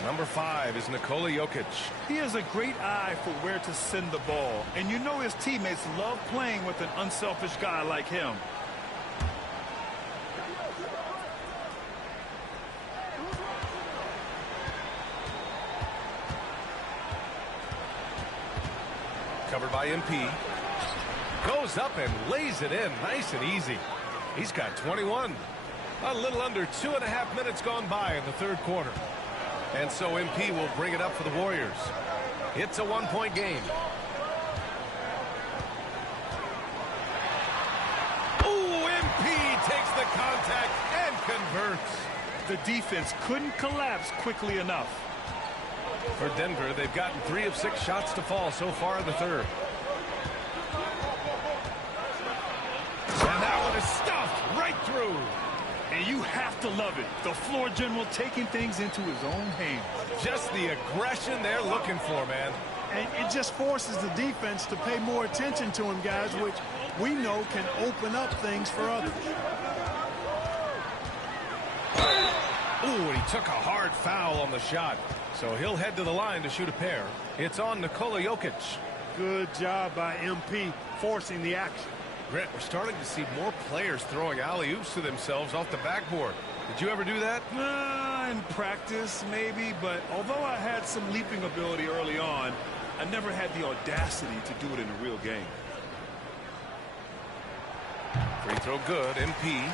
Number 5 is Nikola Jokic. He has a great eye for where to send the ball, and you know his teammates love playing with an unselfish guy like him. Covered by MP. Goes up and lays it in nice and easy. He's got 21. A little under 2.5 minutes gone by in the third quarter. And so MP will bring it up for the Warriors. It's a 1-point game. Ooh, MP takes the contact and converts. The defense couldn't collapse quickly enough. For Denver, they've gotten 3 of 6 shots to fall so far in the third. And that one is stuffed right through. And you have to love it. The floor general taking things into his own hands. Just the aggression they're looking for, man. And it just forces the defense to pay more attention to him, guys, which we know can open up things for others. Ooh, and he took a hard foul on the shot. So he'll head to the line to shoot a pair. It's on Nikola Jokic. Good job by MP forcing the action. Grant, we're starting to see more players throwing alley-oops to themselves off the backboard. Did you ever do that? In practice, maybe, but although I had some leaping ability early on, I never had the audacity to do it in a real game. Free throw good, MP.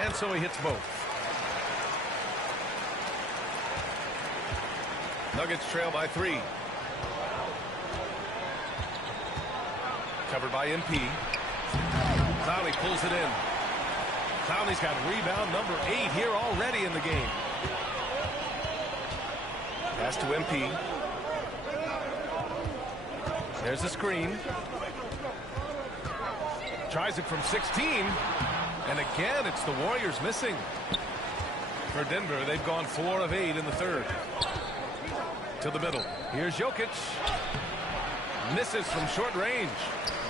And so he hits both. Nuggets trail by 3. Covered by MP. Clowney pulls it in. Clowney's got rebound number 8 here already in the game. Pass to MP. There's the screen. Tries it from 16. And again, it's the Warriors missing. For Denver, they've gone 4 of 8 in the third. To the middle. Here's Jokic. Misses from short range.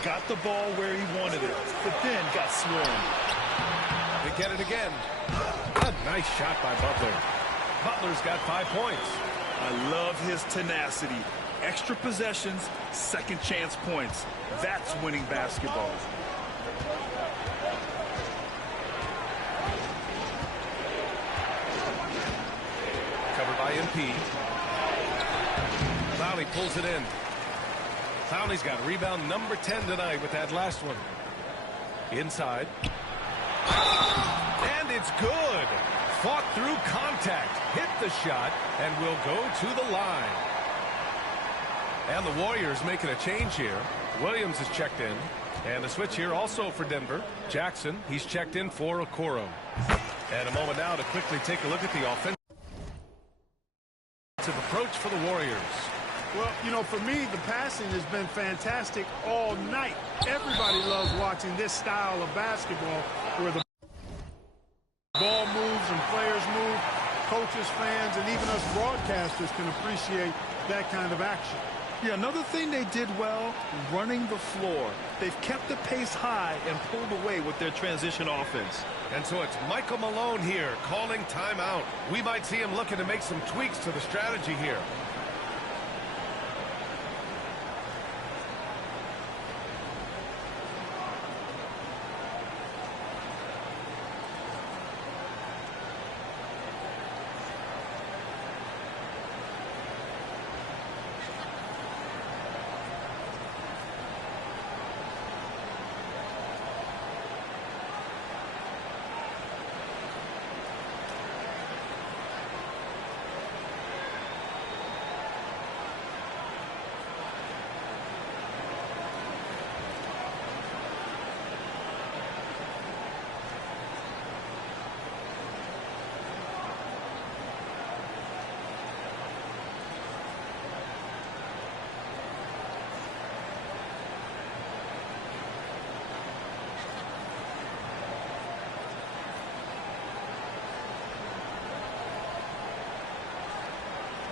Got the ball where he wanted it, but then got swarmed. They get it again. A nice shot by Butler. Butler's got 5 points. I love his tenacity. Extra possessions, second chance points. That's winning basketball. By MP. Clowney pulls it in. Clowney's got rebound number 10 tonight with that last one. Inside. And it's good. Fought through contact. Hit the shot and will go to the line. And the Warriors making a change here. Williams is checked in. And a switch here also for Denver. Jackson, he's checked in for Okoro. And a moment now to quickly take a look at the offense. Approach for the Warriors. Well, you know, for me, the passing has been fantastic all night. Everybody loves watching this style of basketball where the ball moves and players move. Coaches, fans, and even us broadcasters can appreciate that kind of action. Yeah, another thing they did well, running the floor. They've kept the pace high and pulled away with their transition offense. And so it's Michael Malone here calling timeout. We might see him looking to make some tweaks to the strategy here.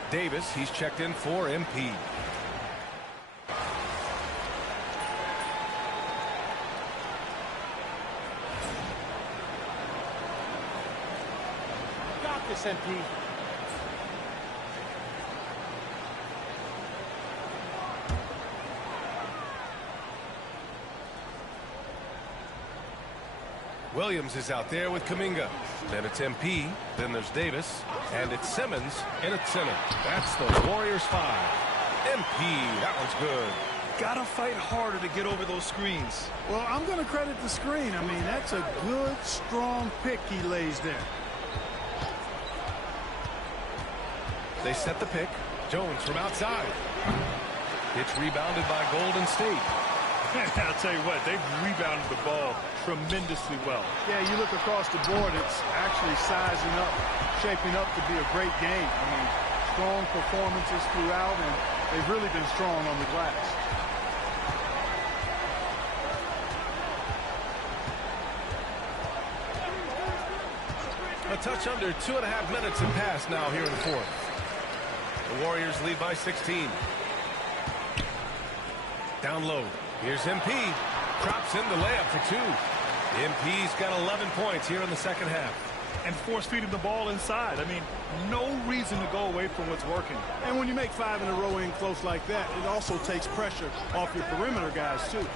Davis, he's checked in for MP. Got this, MP. Williams is out there with Kuminga. Then it's MP. Then there's Davis. And it's Simmons in at center. That's the Warriors 5. MP, that one's good. Gotta fight harder to get over those screens. Well, I'm going to credit the screen. I mean, that's a good, strong pick he lays there. They set the pick. Jones from outside. It's rebounded by Golden State. I'll tell you what, they've rebounded the ball tremendously well. Yeah, you look across the board, it's actually sizing up, shaping up to be a great game. I mean, strong performances throughout, and they've really been strong on the glass. A touch under 2.5 minutes have passed now here in the fourth. The Warriors lead by 16. Down low. Here's MP. Drops in the layup for 2. MP's got 11 points here in the second half. And force-feeding the ball inside. I mean, no reason to go away from what's working. And when you make 5 in a row in close like that, it also takes pressure off your perimeter guys, too.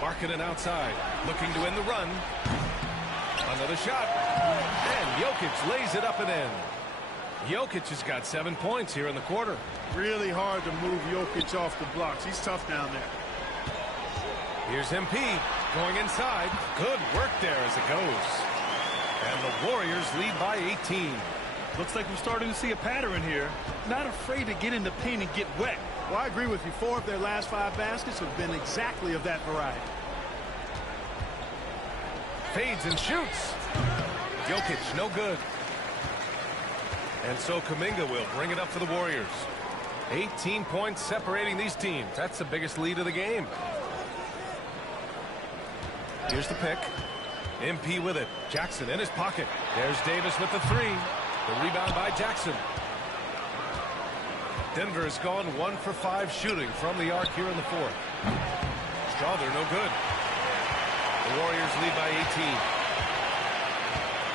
Markkanen outside. Looking to end the run. Another shot. And Jokic lays it up and in. Jokic has got 7 points here in the quarter. Really hard to move Jokic off the blocks. He's tough down there. Here's MP going inside. Good work there as it goes. And the Warriors lead by 18. Looks like we're starting to see a pattern here. Not afraid to get in the paint and get wet. Well, I agree with you. 4 of their last 5 baskets have been exactly of that variety. Fades and shoots. Jokic, no good. And so Kuminga will bring it up for the Warriors. 18 points separating these teams. That's the biggest lead of the game. Here's the pick. MP with it. Jackson in his pocket. There's Davis with the 3. The rebound by Jackson. Denver has gone 1 for 5 shooting from the arc here in the fourth. Strawther, no good. The Warriors lead by 18.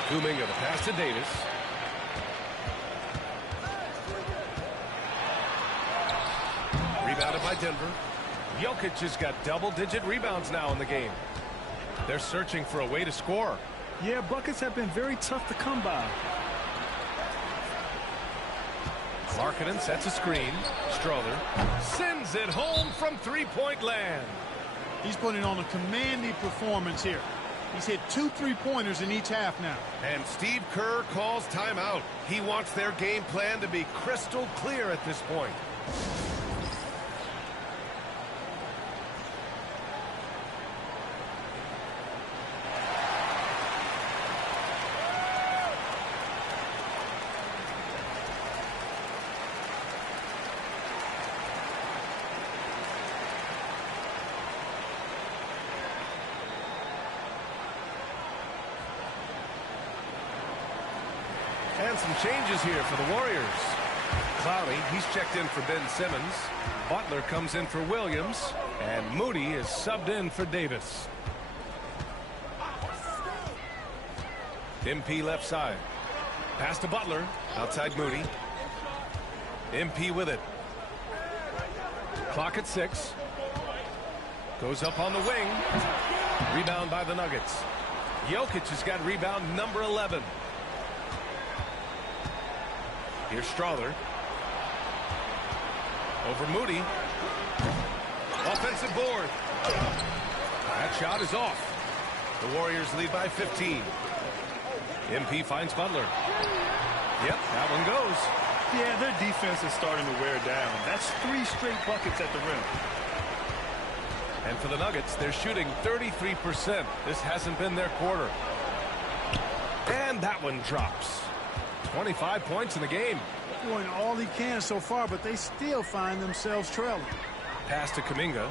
Kuminga, the pass to Davis. Rebounded by Denver. Jokic has got double-digit rebounds now in the game. They're searching for a way to score. Yeah, buckets have been very tough to come by. Markkanen sets a screen. Strawther sends it home from three-point land. He's putting on a commanding performance here. He's hit 2 3-pointers in each half now. And Steve Kerr calls timeout. He wants their game plan to be crystal clear at this point. And some changes here for the Warriors. Clowney, he's checked in for Ben Simmons. Butler comes in for Williams. And Moody is subbed in for Davis. MP left side. Pass to Butler. Outside Moody. MP with it. Clock at 6. Goes up on the wing. Rebound by the Nuggets. Jokic has got rebound number 11. Here's Strother. Over Moody. Offensive board. That shot is off. The Warriors lead by 15. MP finds Butler. Yep, that one goes. Yeah, their defense is starting to wear down. That's 3 straight buckets at the rim. And for the Nuggets, they're shooting 33%. This hasn't been their quarter. And that one drops. 25 points in the game. Doing all he can so far, but they still find themselves trailing. Pass to Kuminga.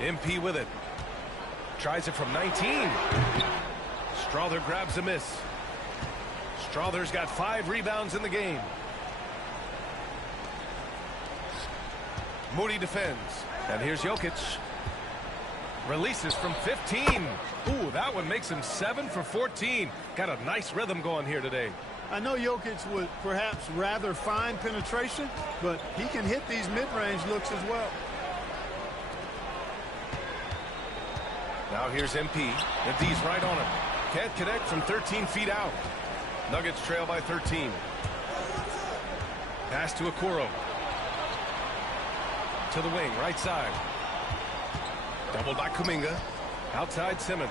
MP with it. Tries it from 19. Strother grabs a miss. Strother's got 5 rebounds in the game. Moody defends. And here's Jokic. Releases from 15. Ooh, that one makes him 7 for 14. Got a nice rhythm going here today. I know Jokic would perhaps rather find penetration, but he can hit these mid-range looks as well. Now here's MP. The D's right on him. Can't connect from 13 feet out. Nuggets trail by 13. Pass to Okoro. To the wing, right side. Doubled by Kuminga. Outside Simmons.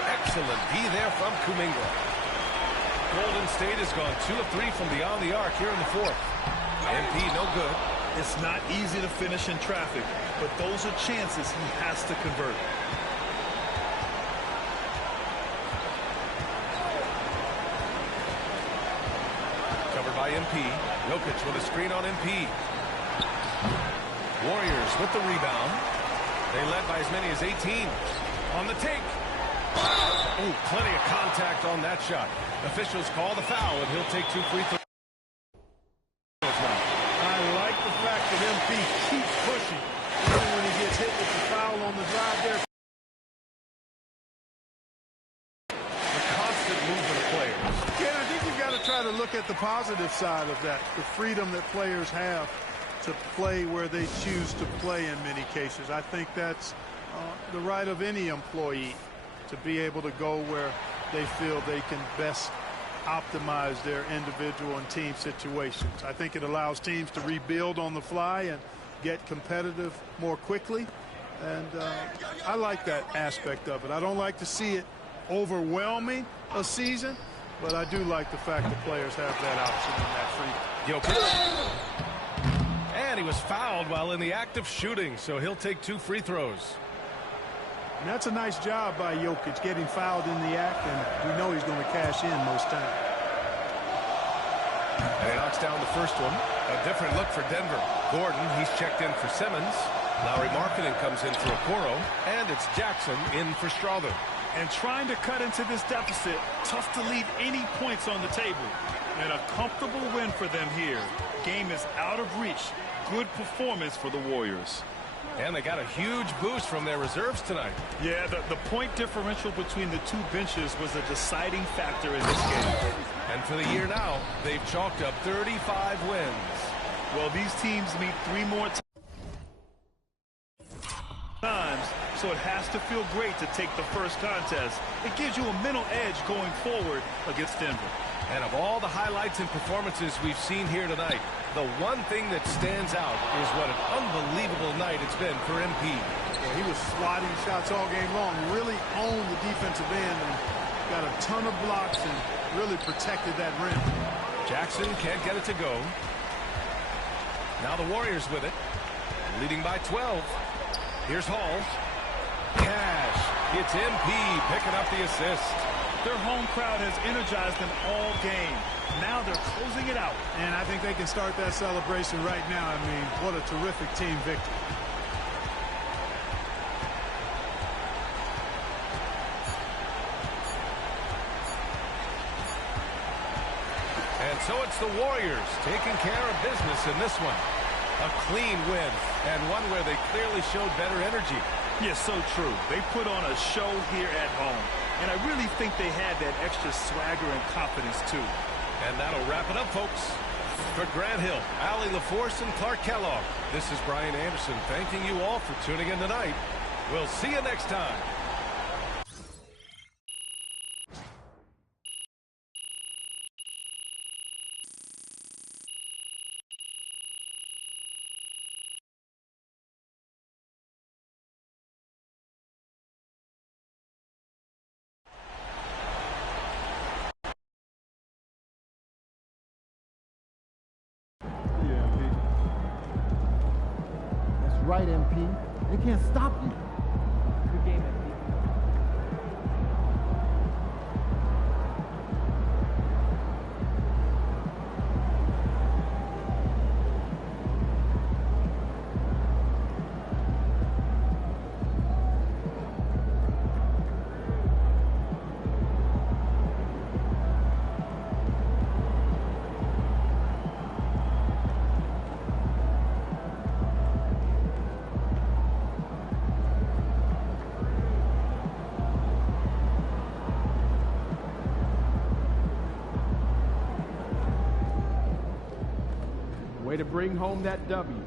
Excellent D there from Kuminga. Golden State has gone 2 of 3 from beyond the arc here in the 4th. MP no good. It's not easy to finish in traffic, but those are chances he has to convert. Covered by MP. Jokic with a screen on MP. Warriors with the rebound. They led by as many as 18. On the take. Oh, plenty of contact on that shot. Officials call the foul, and he'll take 2 free throws. I like the fact that MP keeps pushing. Even when he gets hit with the foul on the drive there. The constant movement of players. Yeah, I think you've got to try to look at the positive side of that. The freedom that players have to play where they choose to play in many cases. I think that's the right of any employee to be able to go where they feel they can best optimize their individual and team situations. I think it allows teams to rebuild on the fly and get competitive more quickly. And I like that aspect of it. I don't like to see it overwhelming a season, but I do like the fact that players have that option and that freedom. Jokic. And he was fouled while in the act of shooting, so he'll take 2 free throws. And that's a nice job by Jokic, getting fouled in the act, and we know he's going to cash in most times. And he knocks down the first one. A different look for Denver. Gordon, he's checked in for Simmons. Lauri Markkanen comes in for Okoro. And it's Jackson in for Strother. And trying to cut into this deficit, tough to leave any points on the table. And a comfortable win for them here. Game is out of reach. Good performance for the Warriors. And they got a huge boost from their reserves tonight. Yeah, the point differential between the 2 benches was a deciding factor in this game. And for the year now, they've chalked up 35 wins. Well, these teams meet 3 more times, so it has to feel great to take the first contest. It gives you a mental edge going forward against Denver. And of all the highlights and performances we've seen here tonight, the one thing that stands out is what an unbelievable night it's been for MP. Well, he was swatting shots all game long, really owned the defensive end and got a ton of blocks and really protected that rim. Jackson can't get it to go. Now the Warriors with it, leading by 12. Here's Hall. Cash. It's MP picking up the assist. Their home crowd has energized them all game. Now they're closing it out. And I think they can start that celebration right now. I mean, what a terrific team victory. the Warriors taking care of business in this one. A clean win, and one where they clearly showed better energy. Yeah, so true. They put on a show here at home, and I really think they had that extra swagger and confidence, too. And that'll wrap it up, folks. For Grant Hill, Allie LaForce, and Clark Kellogg, this is Brian Anderson thanking you all for tuning in tonight. We'll see you next time. Right, MP. They can't stop you. Good game, MP. Way to bring home that W.